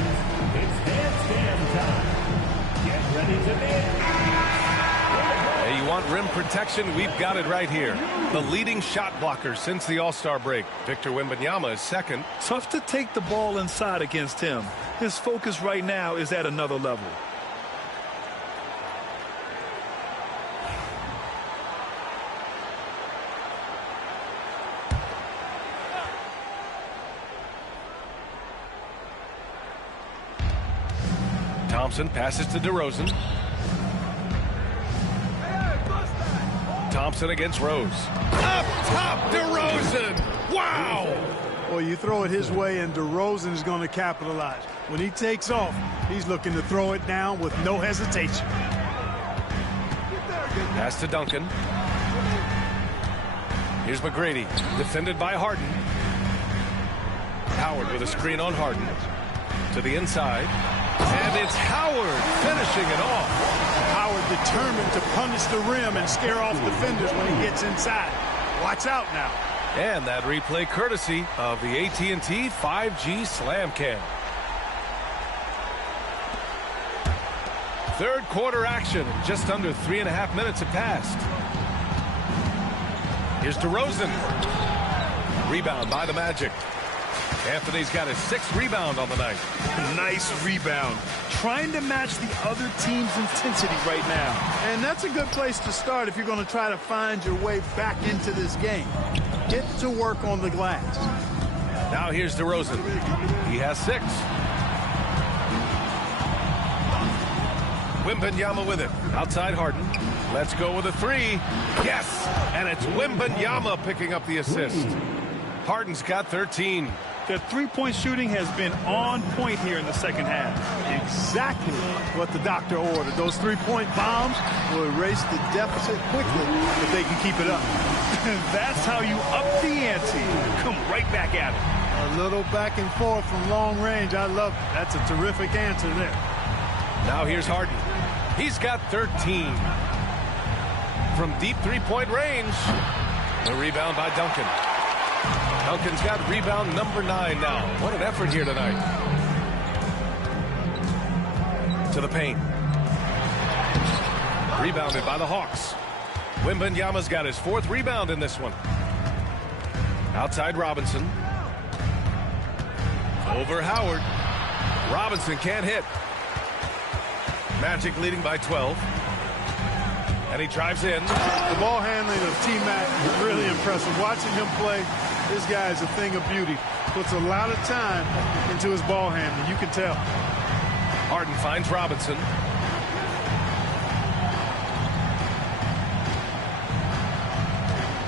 it's dance time. Get ready to dance. Hey, you want rim protection? We've got it right here. The leading shot blocker since the All-Star break. Victor Wembanyama is second. Tough to take the ball inside against him. His focus right now is at another level. Thompson passes to DeRozan. Thompson against Rose. Up top, DeRozan! Wow! Well, you throw it his way, and DeRozan is going to capitalize. When he takes off, he's looking to throw it down with no hesitation. Pass to Duncan. Here's McGrady, defended by Harden. Howard with a screen on Harden. To the inside. And it's Howard finishing it off. Howard determined to punish the rim and scare off defenders when he gets inside. Watch out now. And that replay courtesy of the AT&T 5G Slam Cam. Third quarter action. Just under 3.5 minutes have passed. Here's DeRozan. Rebound by the Magic. Anthony's got his 6th rebound on the night. Nice rebound. Trying to match the other team's intensity right now. And that's a good place to start if you're going to try to find your way back into this game. Get to work on the glass. Now here's DeRozan. He has 6. Wembanyama with it. Outside Harden. Let's go with a 3. Yes! And it's Wembanyama picking up the assist. Harden's got 13. Their three-point shooting has been on point here in the second half. Exactly what the doctor ordered. Those 3-point bombs will erase the deficit quickly if they can keep it up. That's how you up the ante. Come right back at it. A little back and forth from long range. I love it. That's a terrific answer there. Now here's Harden. He's got 13. From deep 3-point range. The rebound by Duncan. Duncan's got rebound number 9 now. What an effort here tonight. To the paint. Rebounded by the Hawks. Wembanyama's got his 4th rebound in this one. Outside Robinson. Over Howard. Robinson can't hit. Magic leading by 12. And he drives in. The ball handling of T-Mac is really impressive. Watching him play, this guy is a thing of beauty. Puts a lot of time into his ball handling. You can tell. Harden finds Robinson.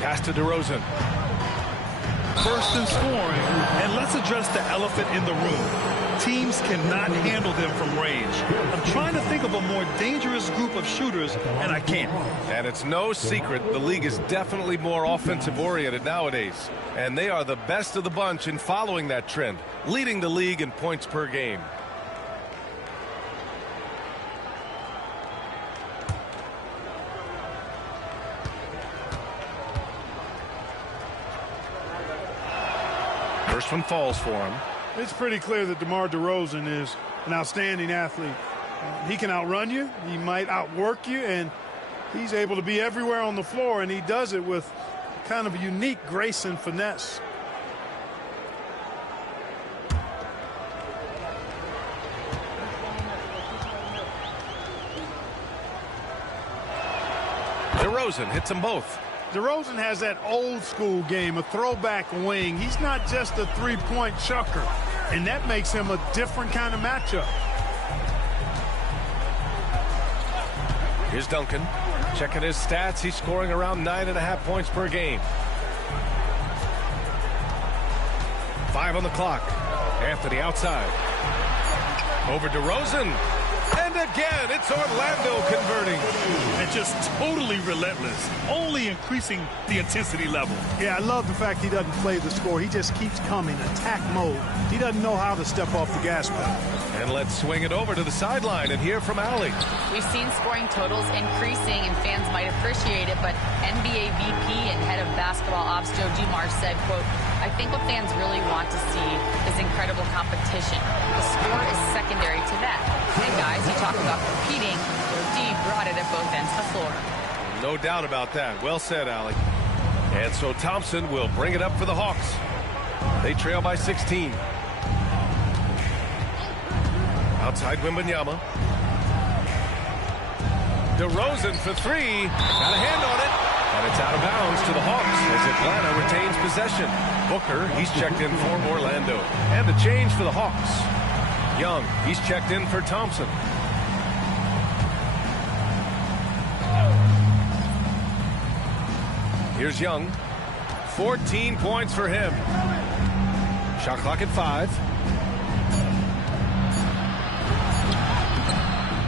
Pass to DeRozan. First in scoring, and let's address the elephant in the room. Teams cannot handle them from range. I'm trying to think of a more dangerous group of shooters, and I can't. And it's no secret the league is definitely more offensive-oriented nowadays. And they are the best of the bunch in following that trend, leading the league in points per game. First one falls for him. It's pretty clear that DeMar DeRozan is an outstanding athlete. He can outrun you, he might outwork you, and he's able to be everywhere on the floor, and he does it with kind of a unique grace and finesse. DeRozan hits them both. DeRozan has that old school game, a throwback wing. He's not just a 3-point chucker, and that makes him a different kind of matchup. Here's Duncan. Checking his stats. He's scoring around 9.5 points per game. 5 on the clock. Anthony outside. Over DeRozan. And again, it's Orlando converting. And just totally relentless, only increasing the intensity level. Yeah, I love the fact he doesn't play the score. He just keeps coming, attack mode. He doesn't know how to step off the gas pedal. And let's swing it over to the sideline and hear from Allie. We've seen scoring totals increasing, and fans might appreciate it, but NBA VP and head of basketball ops Joe Dumars said, quote, "I think what fans really want to see is incredible competition. The score is secondary to that. And guys, you talk about competing, D brought it at both ends of the floor." No doubt about that. Well said, Allie. And so Thompson will bring it up for the Hawks. They trail by 16. Outside Wembanyama. DeRozan for 3. Got a hand on it. And it's out of bounds to the Hawks as Atlanta retains possession. Booker, he's checked in for Orlando. And the change for the Hawks. Young, he's checked in for Thompson. Here's Young. 14 points for him. Shot clock at 5.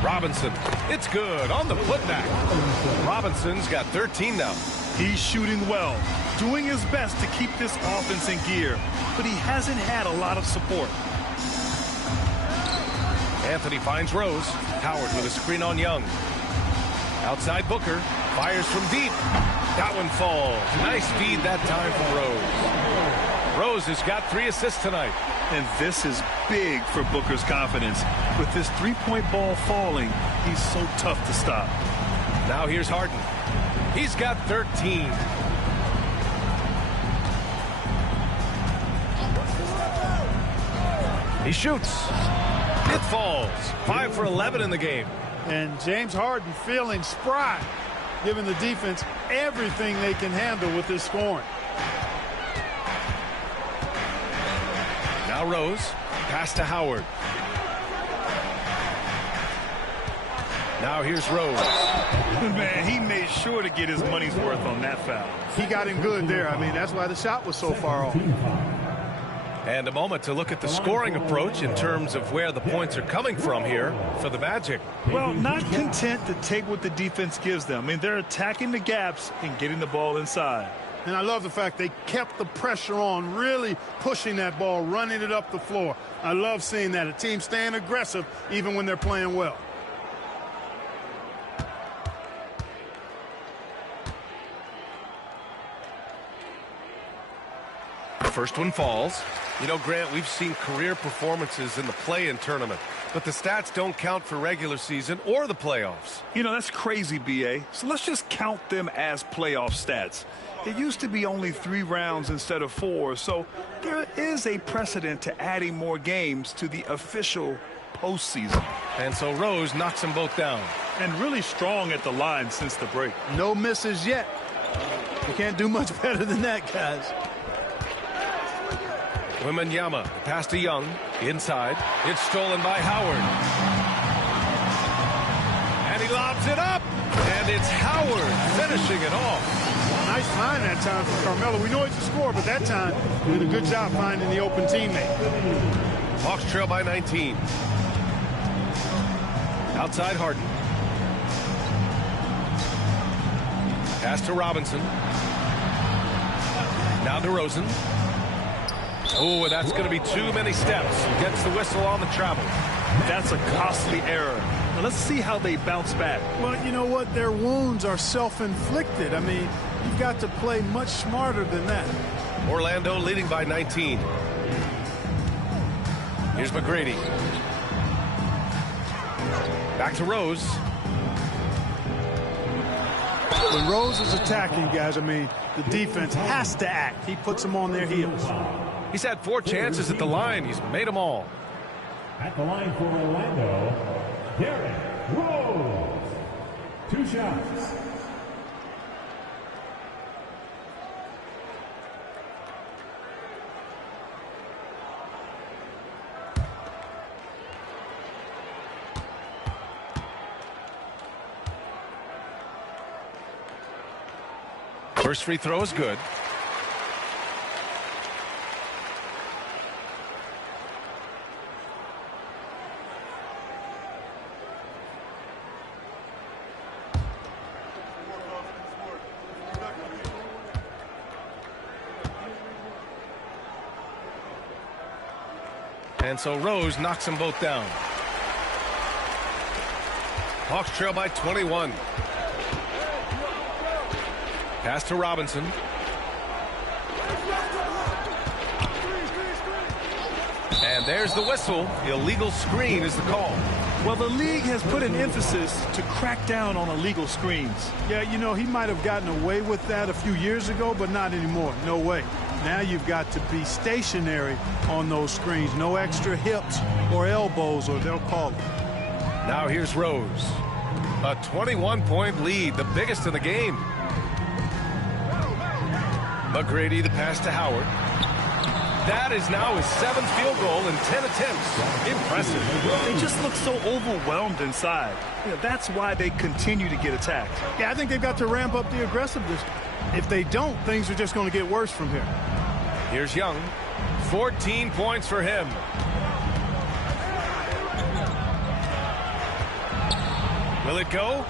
Robinson. It's good on the putback. Robinson's got 13 now. He's shooting well, doing his best to keep this offense in gear, but he hasn't had a lot of support. Anthony finds Rose. Howard with a screen on Young. Outside Booker. Fires from deep. That one falls. Nice feed that time from Rose. Rose has got 3 assists tonight. And this is big for Booker's confidence. With this three-point ball falling, he's so tough to stop. Now here's Harden. He's got 13. He shoots. It falls. 5 for 11 in the game. And James Harden feeling spry, giving the defense everything they can handle with this scoring. Now Rose. Pass to Howard. Now here's Rose. Man, he made sure to get his money's worth on that foul. He got him good there. I mean, that's why the shot was so far off. And a moment to look at the scoring approach in terms of where the points are coming from here for the Magic. Well, not content to take what the defense gives them. I mean, they're attacking the gaps and getting the ball inside. And I love the fact they kept the pressure on, really pushing that ball, running it up the floor. I love seeing that. A team staying aggressive even when they're playing well. First one falls. You know, Grant, we've seen career performances in the play-in tournament, but the stats don't count for regular season or the playoffs. You know, that's crazy, B.A. So let's just count them as playoff stats. It used to be only 3 rounds instead of 4, so there is a precedent to adding more games to the official postseason. And so Rose knocks them both down. And really strong at the line since the break. No misses yet. You can't do much better than that, guys. Wembanyama, the pass to Young, inside. It's stolen by Howard. And he lobs it up. And it's Howard finishing it off. Nice find that time for Carmelo. We know he's a scorer, but that time he did a good job finding the open teammate. Hawks trail by 19. Outside Harden. Pass to Robinson. Now DeRozan. Oh, that's going to be too many steps. Gets the whistle on the travel. That's a costly error. Now let's see how they bounce back. Well, you know what? Their wounds are self-inflicted. I mean, you've got to play much smarter than that. Orlando leading by 19. Here's McGrady. Back to Rose. When Rose is attacking, guys, I mean, the defense has to act. He puts them on their heels. He's had 4 chances at the line. He's made them all. At the line for Orlando, Derrick Rose. 2 shots. First free throw is good. And so Rose knocks them both down. Hawks trail by 21. Pass to Robinson. And there's the whistle. Illegal screen is the call. Well, the league has put an emphasis to crack down on illegal screens. Yeah, you know, he might have gotten away with that a few years ago, but not anymore. No way. Now you've got to be stationary on those screens. No extra hips or elbows, or they'll call it. Now here's Rose. A 21-point lead, the biggest in the game. McGrady, the pass to Howard. That is now his 7th field goal in 10 attempts. Impressive. They just look so overwhelmed inside. That's why they continue to get attacked. Yeah, I think they've got to ramp up the aggressiveness. If they don't, things are just going to get worse from here. Here's Young. 14 points for him. Will it go?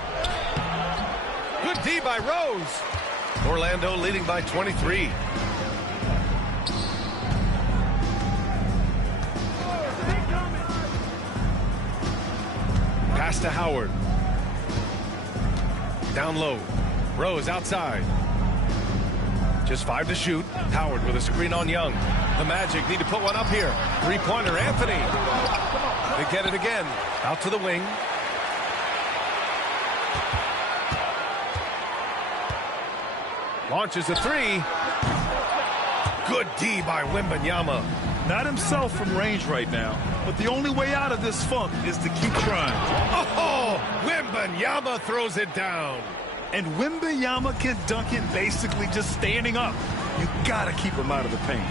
Good D by Rose. Orlando leading by 23. Pass to Howard. Down low. Rose outside. Just 5 to shoot. Howard with a screen on Young. The Magic need to put one up here. Three-pointer, Anthony. They get it again. Out to the wing. Launches a 3. Good D by Wembanyama. Not himself from range right now, but the only way out of this funk is to keep trying. Oh, Wembanyama throws it down. And Wembanyama can dunk it basically just standing up. You gotta keep him out of the paint.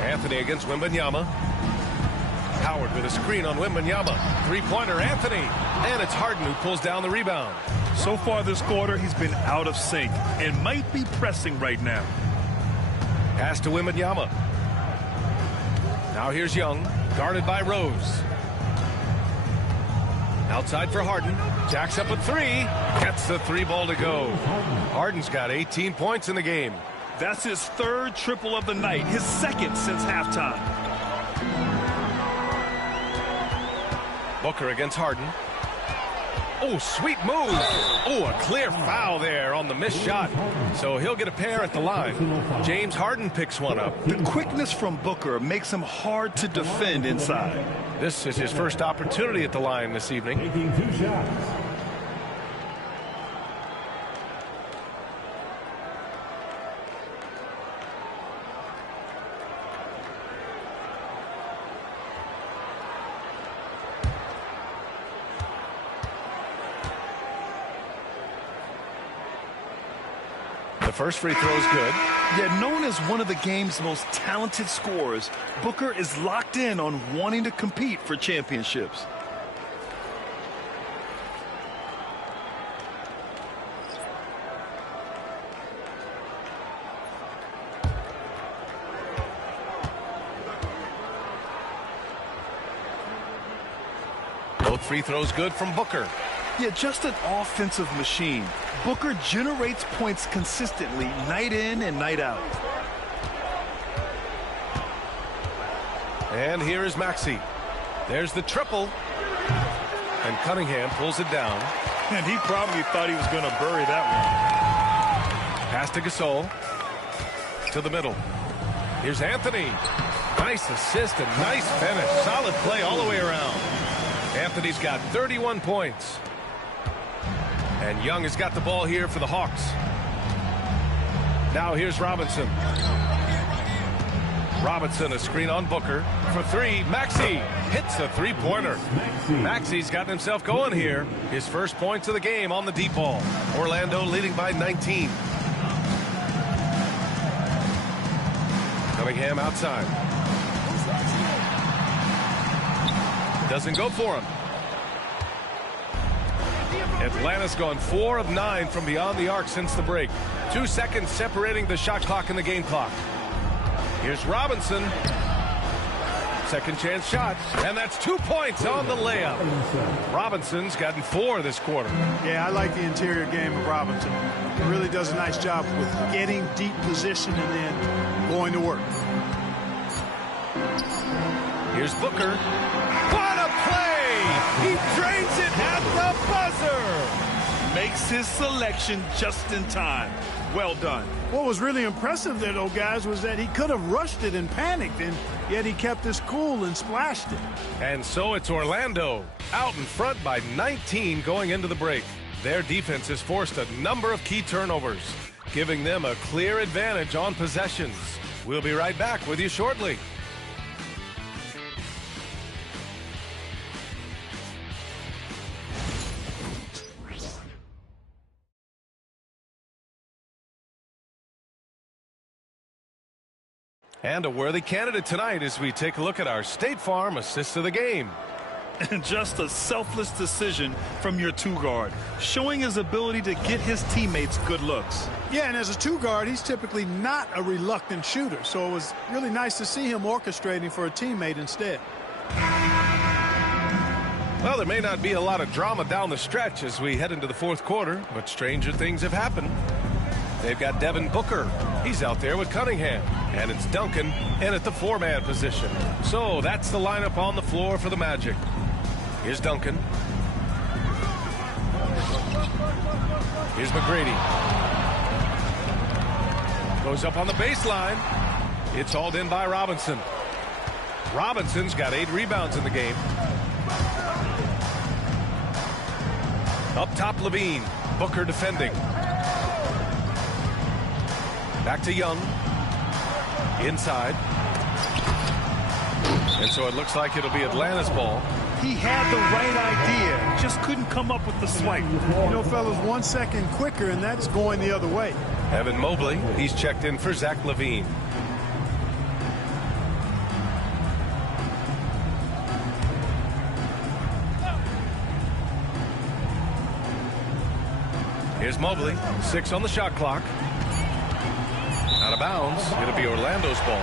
Anthony against Wembanyama. Howard with a screen on Wembanyama. Three-pointer, Anthony. And it's Harden who pulls down the rebound. So far this quarter, he's been out of sync and might be pressing right now. Pass to Wembanyama. Now here's Young, guarded by Rose. Outside for Harden. Jacks up a 3. Gets the 3-ball to go. Harden's got 18 points in the game. That's his 3rd triple of the night, his 2nd since halftime. Booker against Harden. Oh, sweet move. Oh, a clear foul there on the missed shot. So he'll get a pair at the line. James Harden picks one up. The quickness from Booker makes him hard to defend inside. This is his first opportunity at the line this evening. Taking 2 shots. The first free throw is good. Yet known as one of the game's most talented scorers, Booker is locked in on wanting to compete for championships. Both free throws good from Booker. Yeah, just an offensive machine. Booker generates points consistently, night in and night out. And here is Maxey. There's the triple. And Cunningham pulls it down. And he probably thought he was going to bury that one. Pass to Gasol. To the middle. Here's Anthony. Nice assist and nice finish. Solid play all the way around. Anthony's got 31 points. And Young has got the ball here for the Hawks. Now here's Robinson. Robinson, a screen on Booker. For 3, Maxey hits a 3-pointer. Maxey's gotten himself going here. His first points of the game on the deep ball. Orlando leading by 19. Cunningham outside. Doesn't go for him. Atlanta's gone 4 of 9 from beyond the arc since the break. 2 seconds separating the shot clock and the game clock. Here's Robinson. Second chance shot. And that's 2 points on the layup. Robinson's gotten 4 this quarter. Yeah, I like the interior game of Robinson. He really does a nice job with getting deep position and then going to work. Here's Booker. What a play! He drains it at the buzzer! Makes his selection just in time. Well done. What was really impressive there, though, guys, was that he could have rushed it and panicked, and yet he kept his cool and splashed it. And so it's Orlando out in front by 19 going into the break. Their defense has forced a number of key turnovers, giving them a clear advantage on possessions. We'll be right back with you shortly. And a worthy candidate tonight as we take a look at our State Farm assist of the game. And just a selfless decision from your two-guard, showing his ability to get his teammates good looks. Yeah, and as a two-guard, he's typically not a reluctant shooter, so it was really nice to see him orchestrating for a teammate instead. Well, there may not be a lot of drama down the stretch as we head into the fourth quarter, but stranger things have happened. They've got Devin Booker. He's out there with Cunningham. And it's Duncan in at the four-man position. So that's the lineup on the floor for the Magic. Here's Duncan. Here's McGrady. Goes up on the baseline. It's hauled in by Robinson. Robinson's got 8 rebounds in the game. Up top, Levine. Booker defending. Back to Young. Inside. And so it looks like it'll be Atlanta's ball. He had the right idea, just couldn't come up with the swipe. You know, fellas, 1 second quicker, and that's going the other way. Evan Mobley, he's checked in for Zach LaVine. Here's Mobley, 6 on the shot clock. Out of bounds. It'll be Orlando's ball.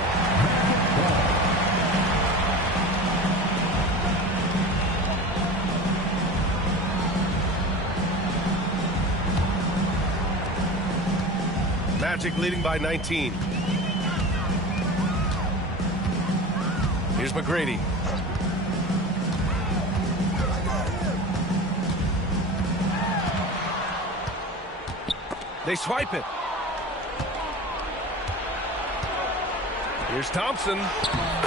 Magic leading by 19. Here's McGrady. They swipe it. Here's Thompson.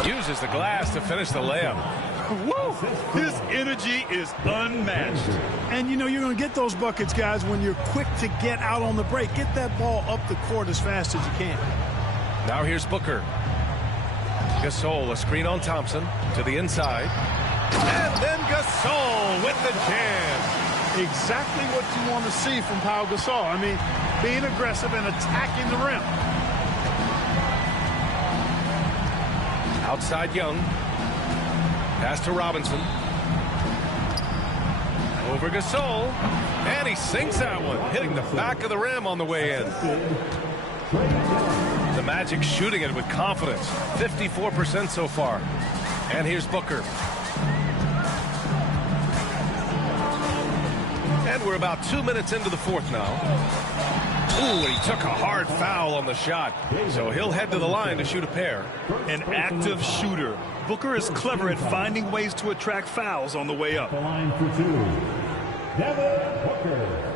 Uses the glass to finish the layup. Woo! His energy is unmatched. And, you know, you're going to get those buckets, guys, when you're quick to get out on the break. Get that ball up the court as fast as you can. Now here's Booker. Gasol, a screen on Thompson to the inside. And then Gasol with the jam. Exactly what you want to see from Pau Gasol. I mean, being aggressive and attacking the rim. Outside Young. Pass to Robinson. Over Gasol. And he sinks that one, hitting the back of the rim on the way in. The Magic shooting it with confidence. 54% so far. And here's Booker. And we're about 2 minutes into the fourth now. Ooh, he took a hard foul on the shot. So he'll head to the line to shoot a pair. An active shooter. Booker is clever at finding ways to attract fouls on the way up. The line for 2, Devin Booker.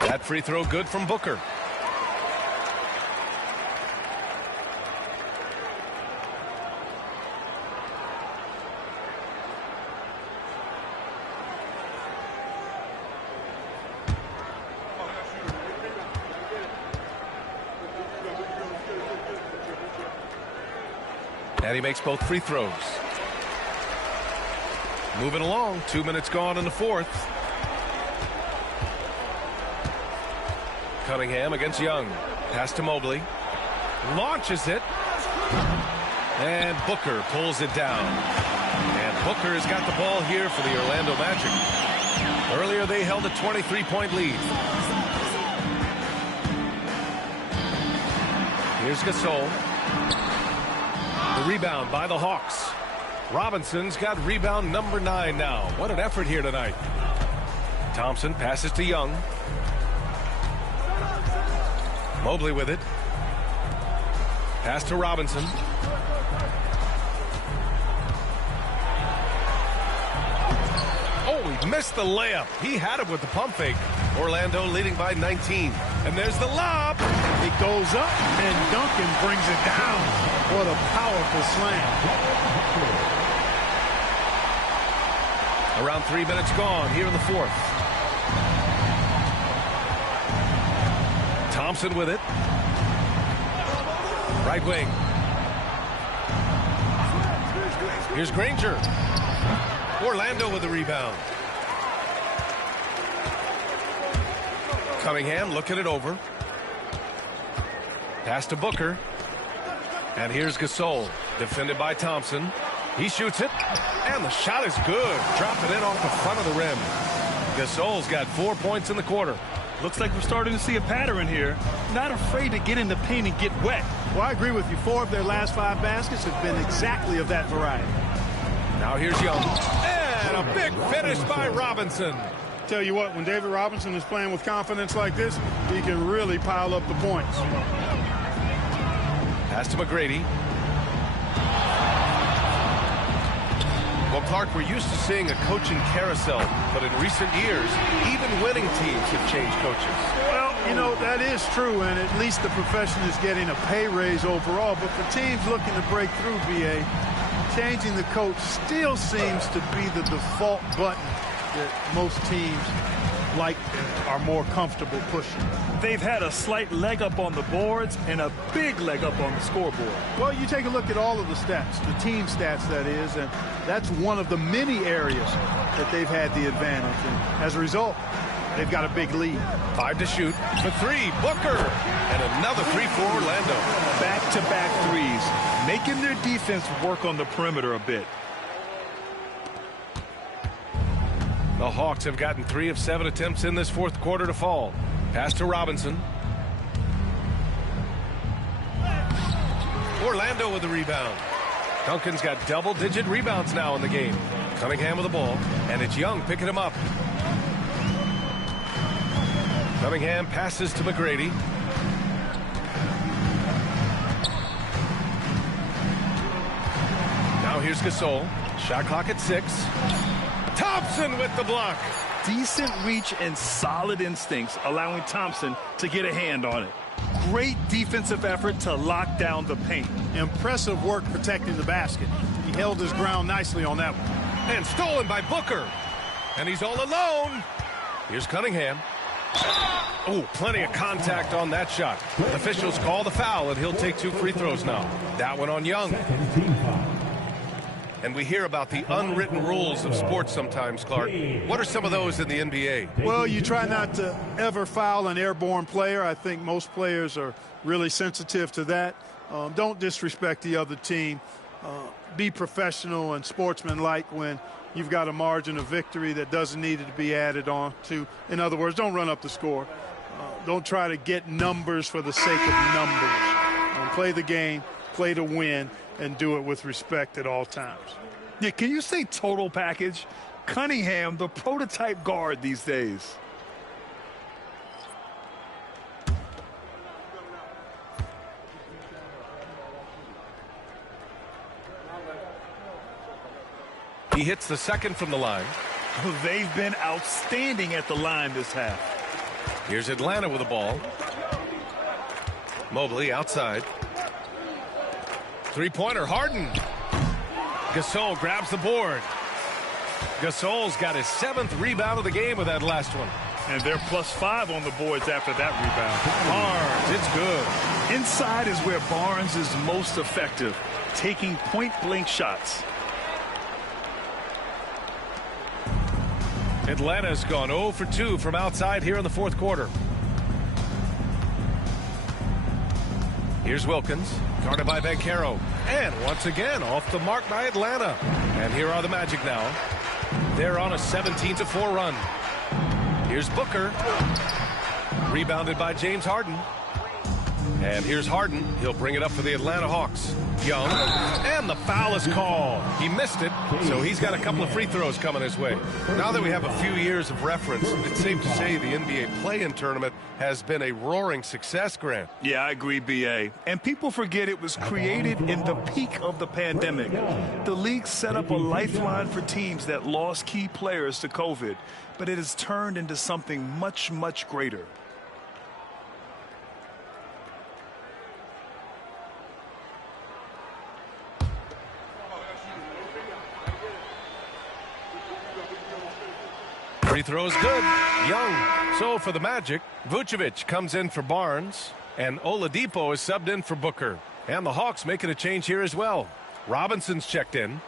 That free throw good from Booker. And he makes both free throws. Moving along, 2 minutes gone in the fourth. Cunningham against Young. Pass to Mobley. Launches it. And Booker pulls it down. And Booker has got the ball here for the Orlando Magic. Earlier they held a 23-point lead. Here's Gasol. The rebound by the Hawks. Robinson's got rebound number 9 now. What an effort here tonight. Thompson passes to Young. Mobley with it. Pass to Robinson. Oh, he missed the layup. He had it with the pump fake. Orlando leading by 19. And there's the lob. It goes up, and Duncan brings it down. What a powerful slam. Around 3 minutes gone here in the fourth. Thompson with it. Right wing. Here's Granger. Orlando with the rebound. Cunningham looking it over. Pass to Booker. And here's Gasol, defended by Thompson. He shoots it, and the shot is good. Dropping it off the front of the rim. Gasol's got 4 points in the quarter. Looks like we're starting to see a pattern here. Not afraid to get in the paint and get wet. Well, I agree with you. 4 of their last 5 baskets have been exactly of that variety. Now here's Young. And a big finish by Robinson. Tell you what, when David Robinson is playing with confidence like this, he can really pile up the points. Pass to McGrady. Well, Clark, we're used to seeing a coaching carousel, but in recent years, even winning teams have changed coaches. Well, you know, that is true, and at least the profession is getting a pay raise overall. But for teams looking to break through, BA, changing the coach still seems to be the default button that most teams are more comfortable pushing. They've had a slight leg up on the boards and a big leg up on the scoreboard. Well, you take a look at all of the stats, the team stats, that is, and that's one of the many areas that they've had the advantage. And as a result, they've got a big lead. 5 to shoot for 3. Booker. And another 3 for Orlando. Back-to-back threes, making their defense work on the perimeter a bit. The Hawks have gotten 3 of 7 attempts in this fourth quarter to fall. Pass to Robinson. Orlando with the rebound. Duncan's got double-digit rebounds now in the game. Cunningham with the ball, and it's Young picking him up. Cunningham passes to McGrady. Now here's Gasol. Shot clock at 6. Thompson with the block. Decent reach and solid instincts, allowing Thompson to get a hand on it. Great defensive effort to lock down the paint. Impressive work protecting the basket. He held his ground nicely on that one. And stolen by Booker. And he's all alone. Here's Cunningham. Oh, plenty of contact on that shot. The officials call the foul, and he'll take 2 free throws now. That one on Young. And we hear about the unwritten rules of sports sometimes, Clark. What are some of those in the NBA? Well, you try not to ever foul an airborne player. I think most players are really sensitive to that. Don't disrespect the other team. Be professional and sportsmanlike when you've got a margin of victory that doesn't need to be added on to. In other words, don't run up the score. Don't try to get numbers for the sake of numbers. Play the game, play to win, and do it with respect at all times. Yeah, can you say total package? Cunningham, the prototype guard these days. He hits the second from the line. They've been outstanding at the line this half. Here's Atlanta with the ball. Mobley outside. Three-pointer, Harden. Gasol grabs the board. Gasol's got his 7th rebound of the game with that last one. And they're +5 on the boards after that rebound. Barnes, it's good. Inside is where Barnes is most effective, taking point-blank shots. Atlanta's gone 0 for 2 from outside here in the fourth quarter. Here's Wilkins, guarded by Banchero. And once again, off the mark by Atlanta. And here are the Magic now. They're on a 17-4 run. Here's Booker. Rebounded by James Harden. And here's Harden. He'll bring it up for the Atlanta Hawks. Young. And the foul is called. He missed it, so he's got a couple of free throws coming his way. Now that we have a few years of reference, it's safe to say the NBA play-in tournament has been a roaring success, Grant. Yeah, I agree, B.A. And people forget it was created in the peak of the pandemic. The league set up a lifeline for teams that lost key players to COVID, but it has turned into something much, much greater. Free throw is good. Young. So for the Magic, Vucevic comes in for Barnes, and Oladipo is subbed in for Booker. And the Hawks making a change here as well. Robinson's checked in.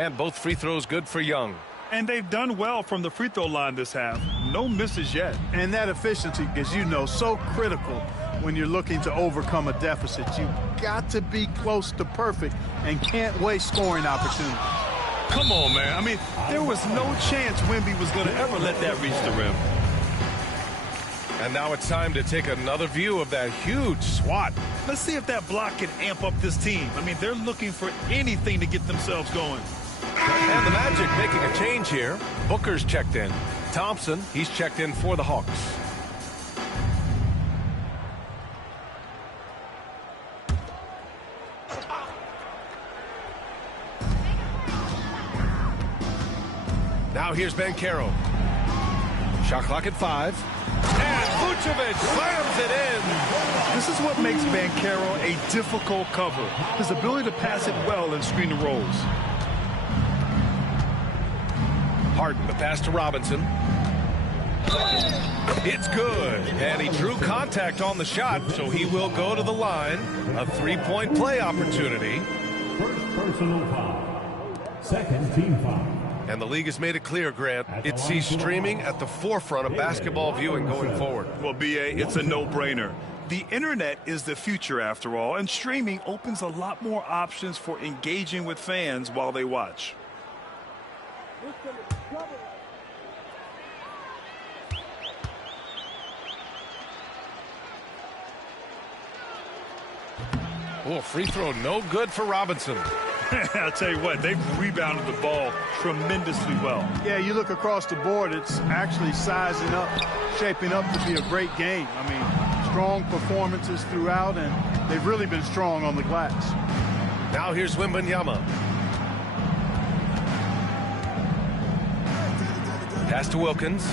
And both free throws good for Young. And they've done well from the free throw line this half. No misses yet. And that efficiency, as you know, so critical when you're looking to overcome a deficit. You've got to be close to perfect and can't waste scoring opportunities. Come on, man. I mean, there was no chance Wemby was going to ever let that reach the rim. And now it's time to take another view of that huge swat. Let's see if that block can amp up this team. I mean, they're looking for anything to get themselves going. And the Magic making a change here. Booker's checked in. Thompson, he's checked in for the Hawks. Now here's Banchero. Shot clock at 5. And Vucevic slams it in. This is what makes Banchero a difficult cover. His ability to pass it well and screen the rolls. Harden, the pass to Robinson. It's good. And he drew contact on the shot, so he will go to the line. A three-point play opportunity. First personal foul. Second team foul. And the league has made it clear, Grant, it sees streaming at the forefront of basketball viewing going forward. Well, B.A., it's a no-brainer. The internet is the future, after all, and streaming opens a lot more options for engaging with fans while they watch. Oh, free throw no good for Robinson. I'll tell you what, they've rebounded the ball tremendously well. Yeah, you look across the board, it's actually sizing up, shaping up to be a great game. I mean, strong performances throughout, and they've really been strong on the glass. Now here's Wembanyama. Pass to Wilkins.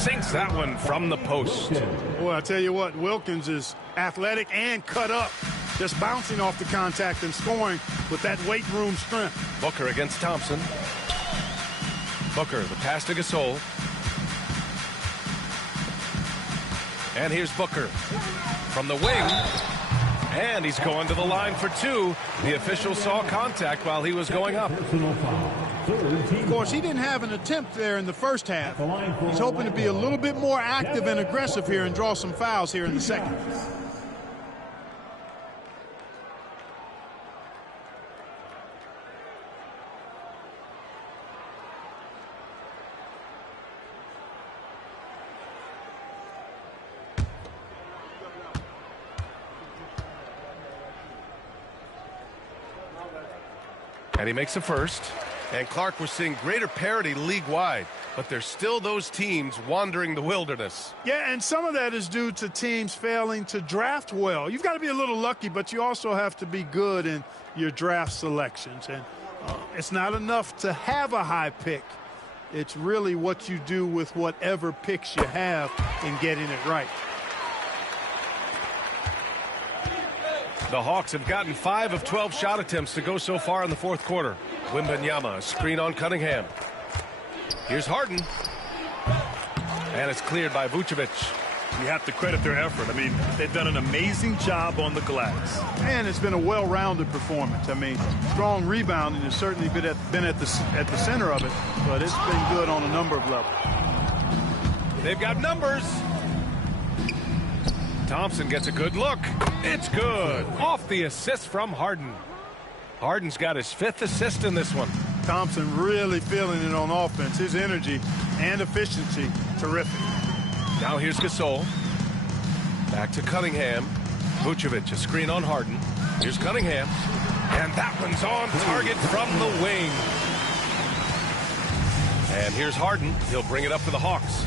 Sinks that one from the post. Boy, I tell you what, Wilkins is athletic and cut up. Just bouncing off the contact and scoring with that weight room strength. Booker against Thompson. Booker, the pass to Gasol. And here's Booker from the wing. And he's going to the line for 2. The official saw contact while he was going up. Of course, he didn't have an attempt there in the first half. He's hoping to be a little bit more active and aggressive here and draw some fouls here in the second. And he makes the first. And Clark, we're seeing greater parity league-wide, but there's still those teams wandering the wilderness. Yeah, and some of that is due to teams failing to draft well. You've got to be a little lucky, but you also have to be good in your draft selections. And it's not enough to have a high pick. It's really what you do with whatever picks you have in getting it right. The Hawks have gotten 5 of 12 shot attempts to go so far in the fourth quarter. Wembanyama, a screen on Cunningham. Here's Harden. And it's cleared by Vucevic. You have to credit their effort. I mean, they've done an amazing job on the glass. And it's been a well-rounded performance. I mean, strong rebounding has certainly been at the center of it, but it's been good on a number of levels. They've got numbers. Thompson gets a good look. It's good. Off the assist from Harden. Harden's got his 5th assist in this one. Thompson really feeling it on offense. His energy and efficiency, terrific. Now here's Gasol. Back to Cunningham. Vucevic, a screen on Harden. Here's Cunningham. And that one's on target from the wing. And here's Harden. He'll bring it up for the Hawks.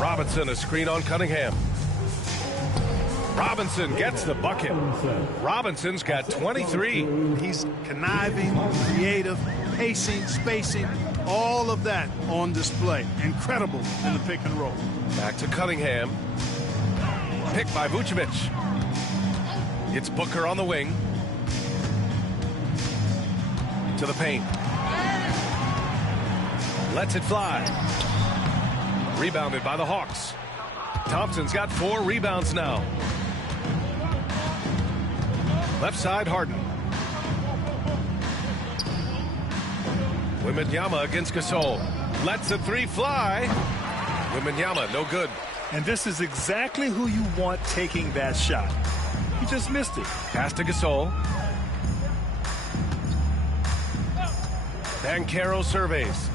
Robinson, a screen on Cunningham. Robinson gets the bucket. Robinson's got 23. He's conniving, creative, pacing, spacing, all of that on display. Incredible in the pick and roll. Back to Cunningham. Picked by Vucevic. It's Booker on the wing. To the paint. Lets it fly. Rebounded by the Hawks. Thompson's got 4 rebounds now. Left side, Harden. Wembanyama against Gasol. Lets the 3 fly. Wembanyama, no good. And this is exactly who you want taking that shot. He just missed it. Pass to Gasol. Banchero surveys.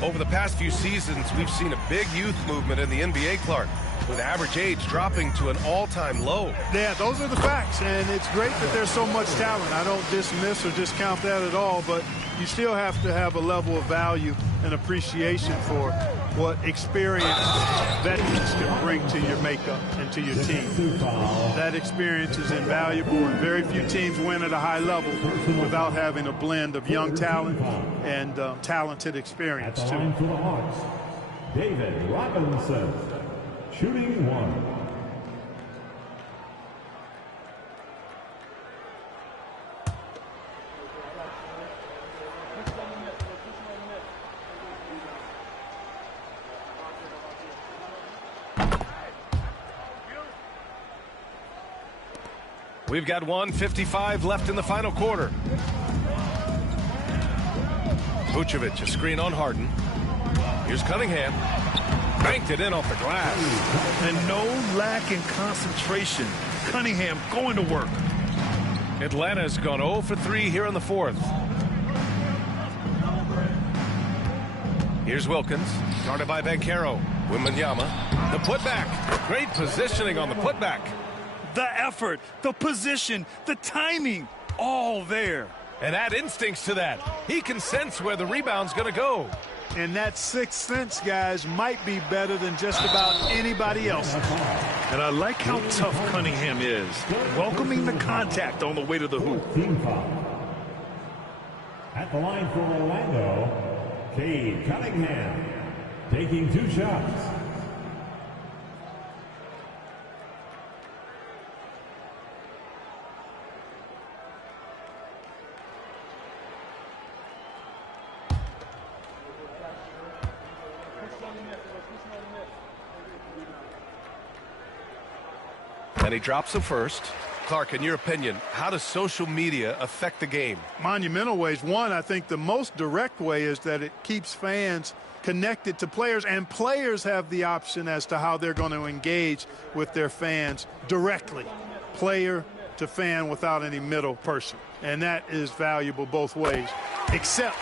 Over the past few seasons, we've seen a big youth movement in the NBA, Clark, with average age dropping to an all-time low. Yeah, those are the facts, and it's great that there's so much talent. I don't dismiss or discount that at all, but you still have to have a level of value and appreciation for what experienced veterans can bring to your makeup and to your team. That experience is invaluable, and very few teams win at a high level without having a blend of young talent and talented experience, too. For the Hawks, David Robinson, shooting 1. We've got 1:55 left in the final quarter. Vucevic, a screen on Harden. Here's Cunningham. Banked it in off the glass. And no lack in concentration. Cunningham going to work. Atlanta's gone 0 for 3 here in the 4th. Here's Wilkins, guarded by Banchero. Wembanyama, the putback. Great positioning on the putback. The effort, the position, the timing, all there. And add instincts to that. He can sense where the rebound's going to go. And that sixth sense, guys, might be better than just about anybody else. And I like how tough Cunningham is, welcoming the contact on the way to the hoop. At the line for Orlando, Cade Cunningham, taking 2 shots. And he drops the first. Clark, in your opinion, how does social media affect the game? Monumental ways. One, I think the most direct way is that it keeps fans connected to players, and players have the option as to how they're going to engage with their fans directly, player to fan, without any middle person. And that is valuable both ways, except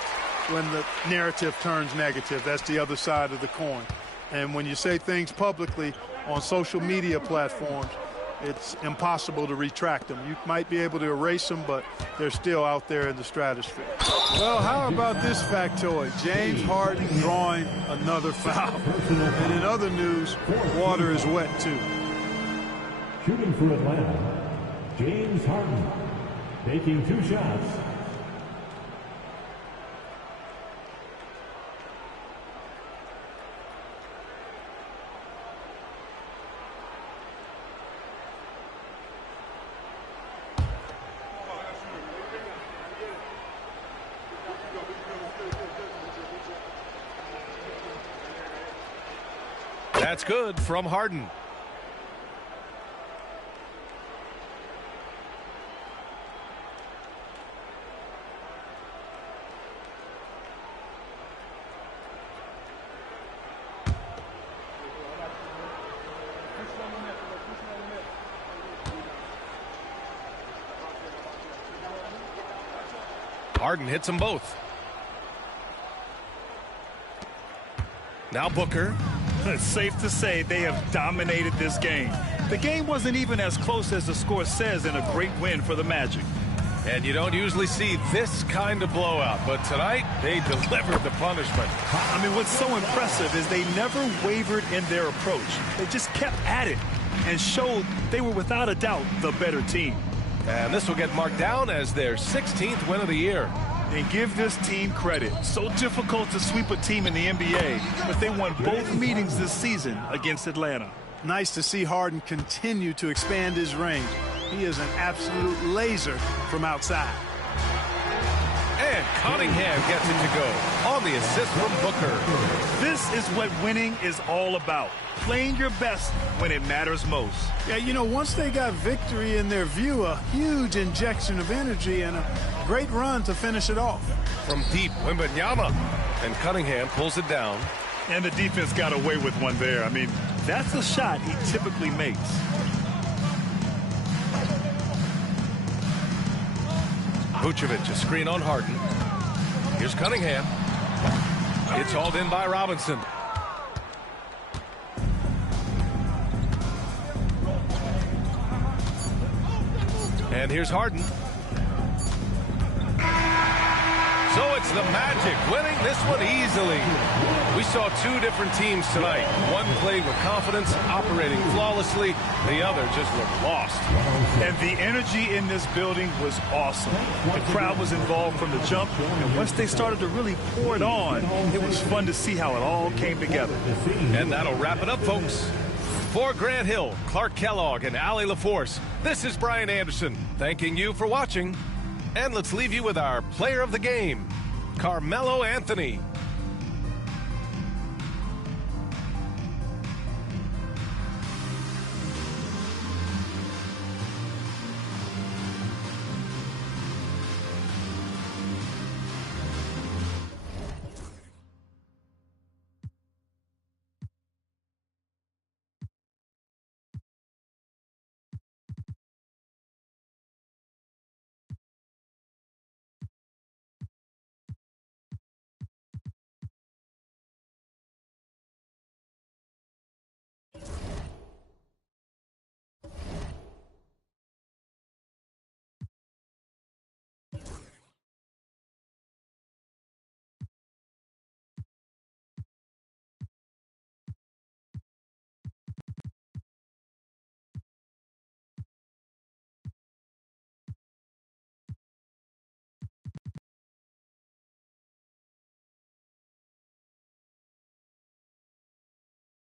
when the narrative turns negative. That's the other side of the coin. And when you say things publicly on social media platforms, it's impossible to retract them. You might be able to erase them, but they're still out there in the stratosphere. Well, how about this factoid? James Harden drawing another foul. And in other news, water is wet, too. Shooting for Atlanta, James Harden, taking 2 shots. That's good from Harden. Harden hits them both. Now Booker. It's safe to say they have dominated this game. The game wasn't even as close as the score says in a great win for the Magic. And you don't usually see this kind of blowout, but tonight they delivered the punishment. I mean, what's so impressive is they never wavered in their approach. They just kept at it and showed they were without a doubt the better team. And this will get marked down as their 16th win of the year. And give this team credit. So difficult to sweep a team in the NBA, but they won both meetings this season against Atlanta. Nice to see Harden continue to expand his range. He is an absolute laser from outside. And Cunningham gets it to go on the assist from Booker. This is what winning is all about. Playing your best when it matters most. Yeah, you know, once they got victory in their view, a huge injection of energy and a great run to finish it off. From deep, Wembanyama. And Cunningham pulls it down. And the defense got away with one there. I mean, that's a shot he typically makes. Vucevic, a screen on Harden. Here's Cunningham. It's hauled in by Robinson. And here's Harden. So it's the Magic winning this one easily. We saw two different teams tonight. One played with confidence, operating flawlessly. The other just looked lost. And the energy in this building was awesome. The crowd was involved from the jump, and once they started to really pour it on, it was fun to see how it all came together. And that'll wrap it up, folks. For Grant Hill, Clark Kellogg, and Allie LaForce, this is Brian Anderson thanking you for watching. And let's leave you with our player of the game, Carmelo Anthony.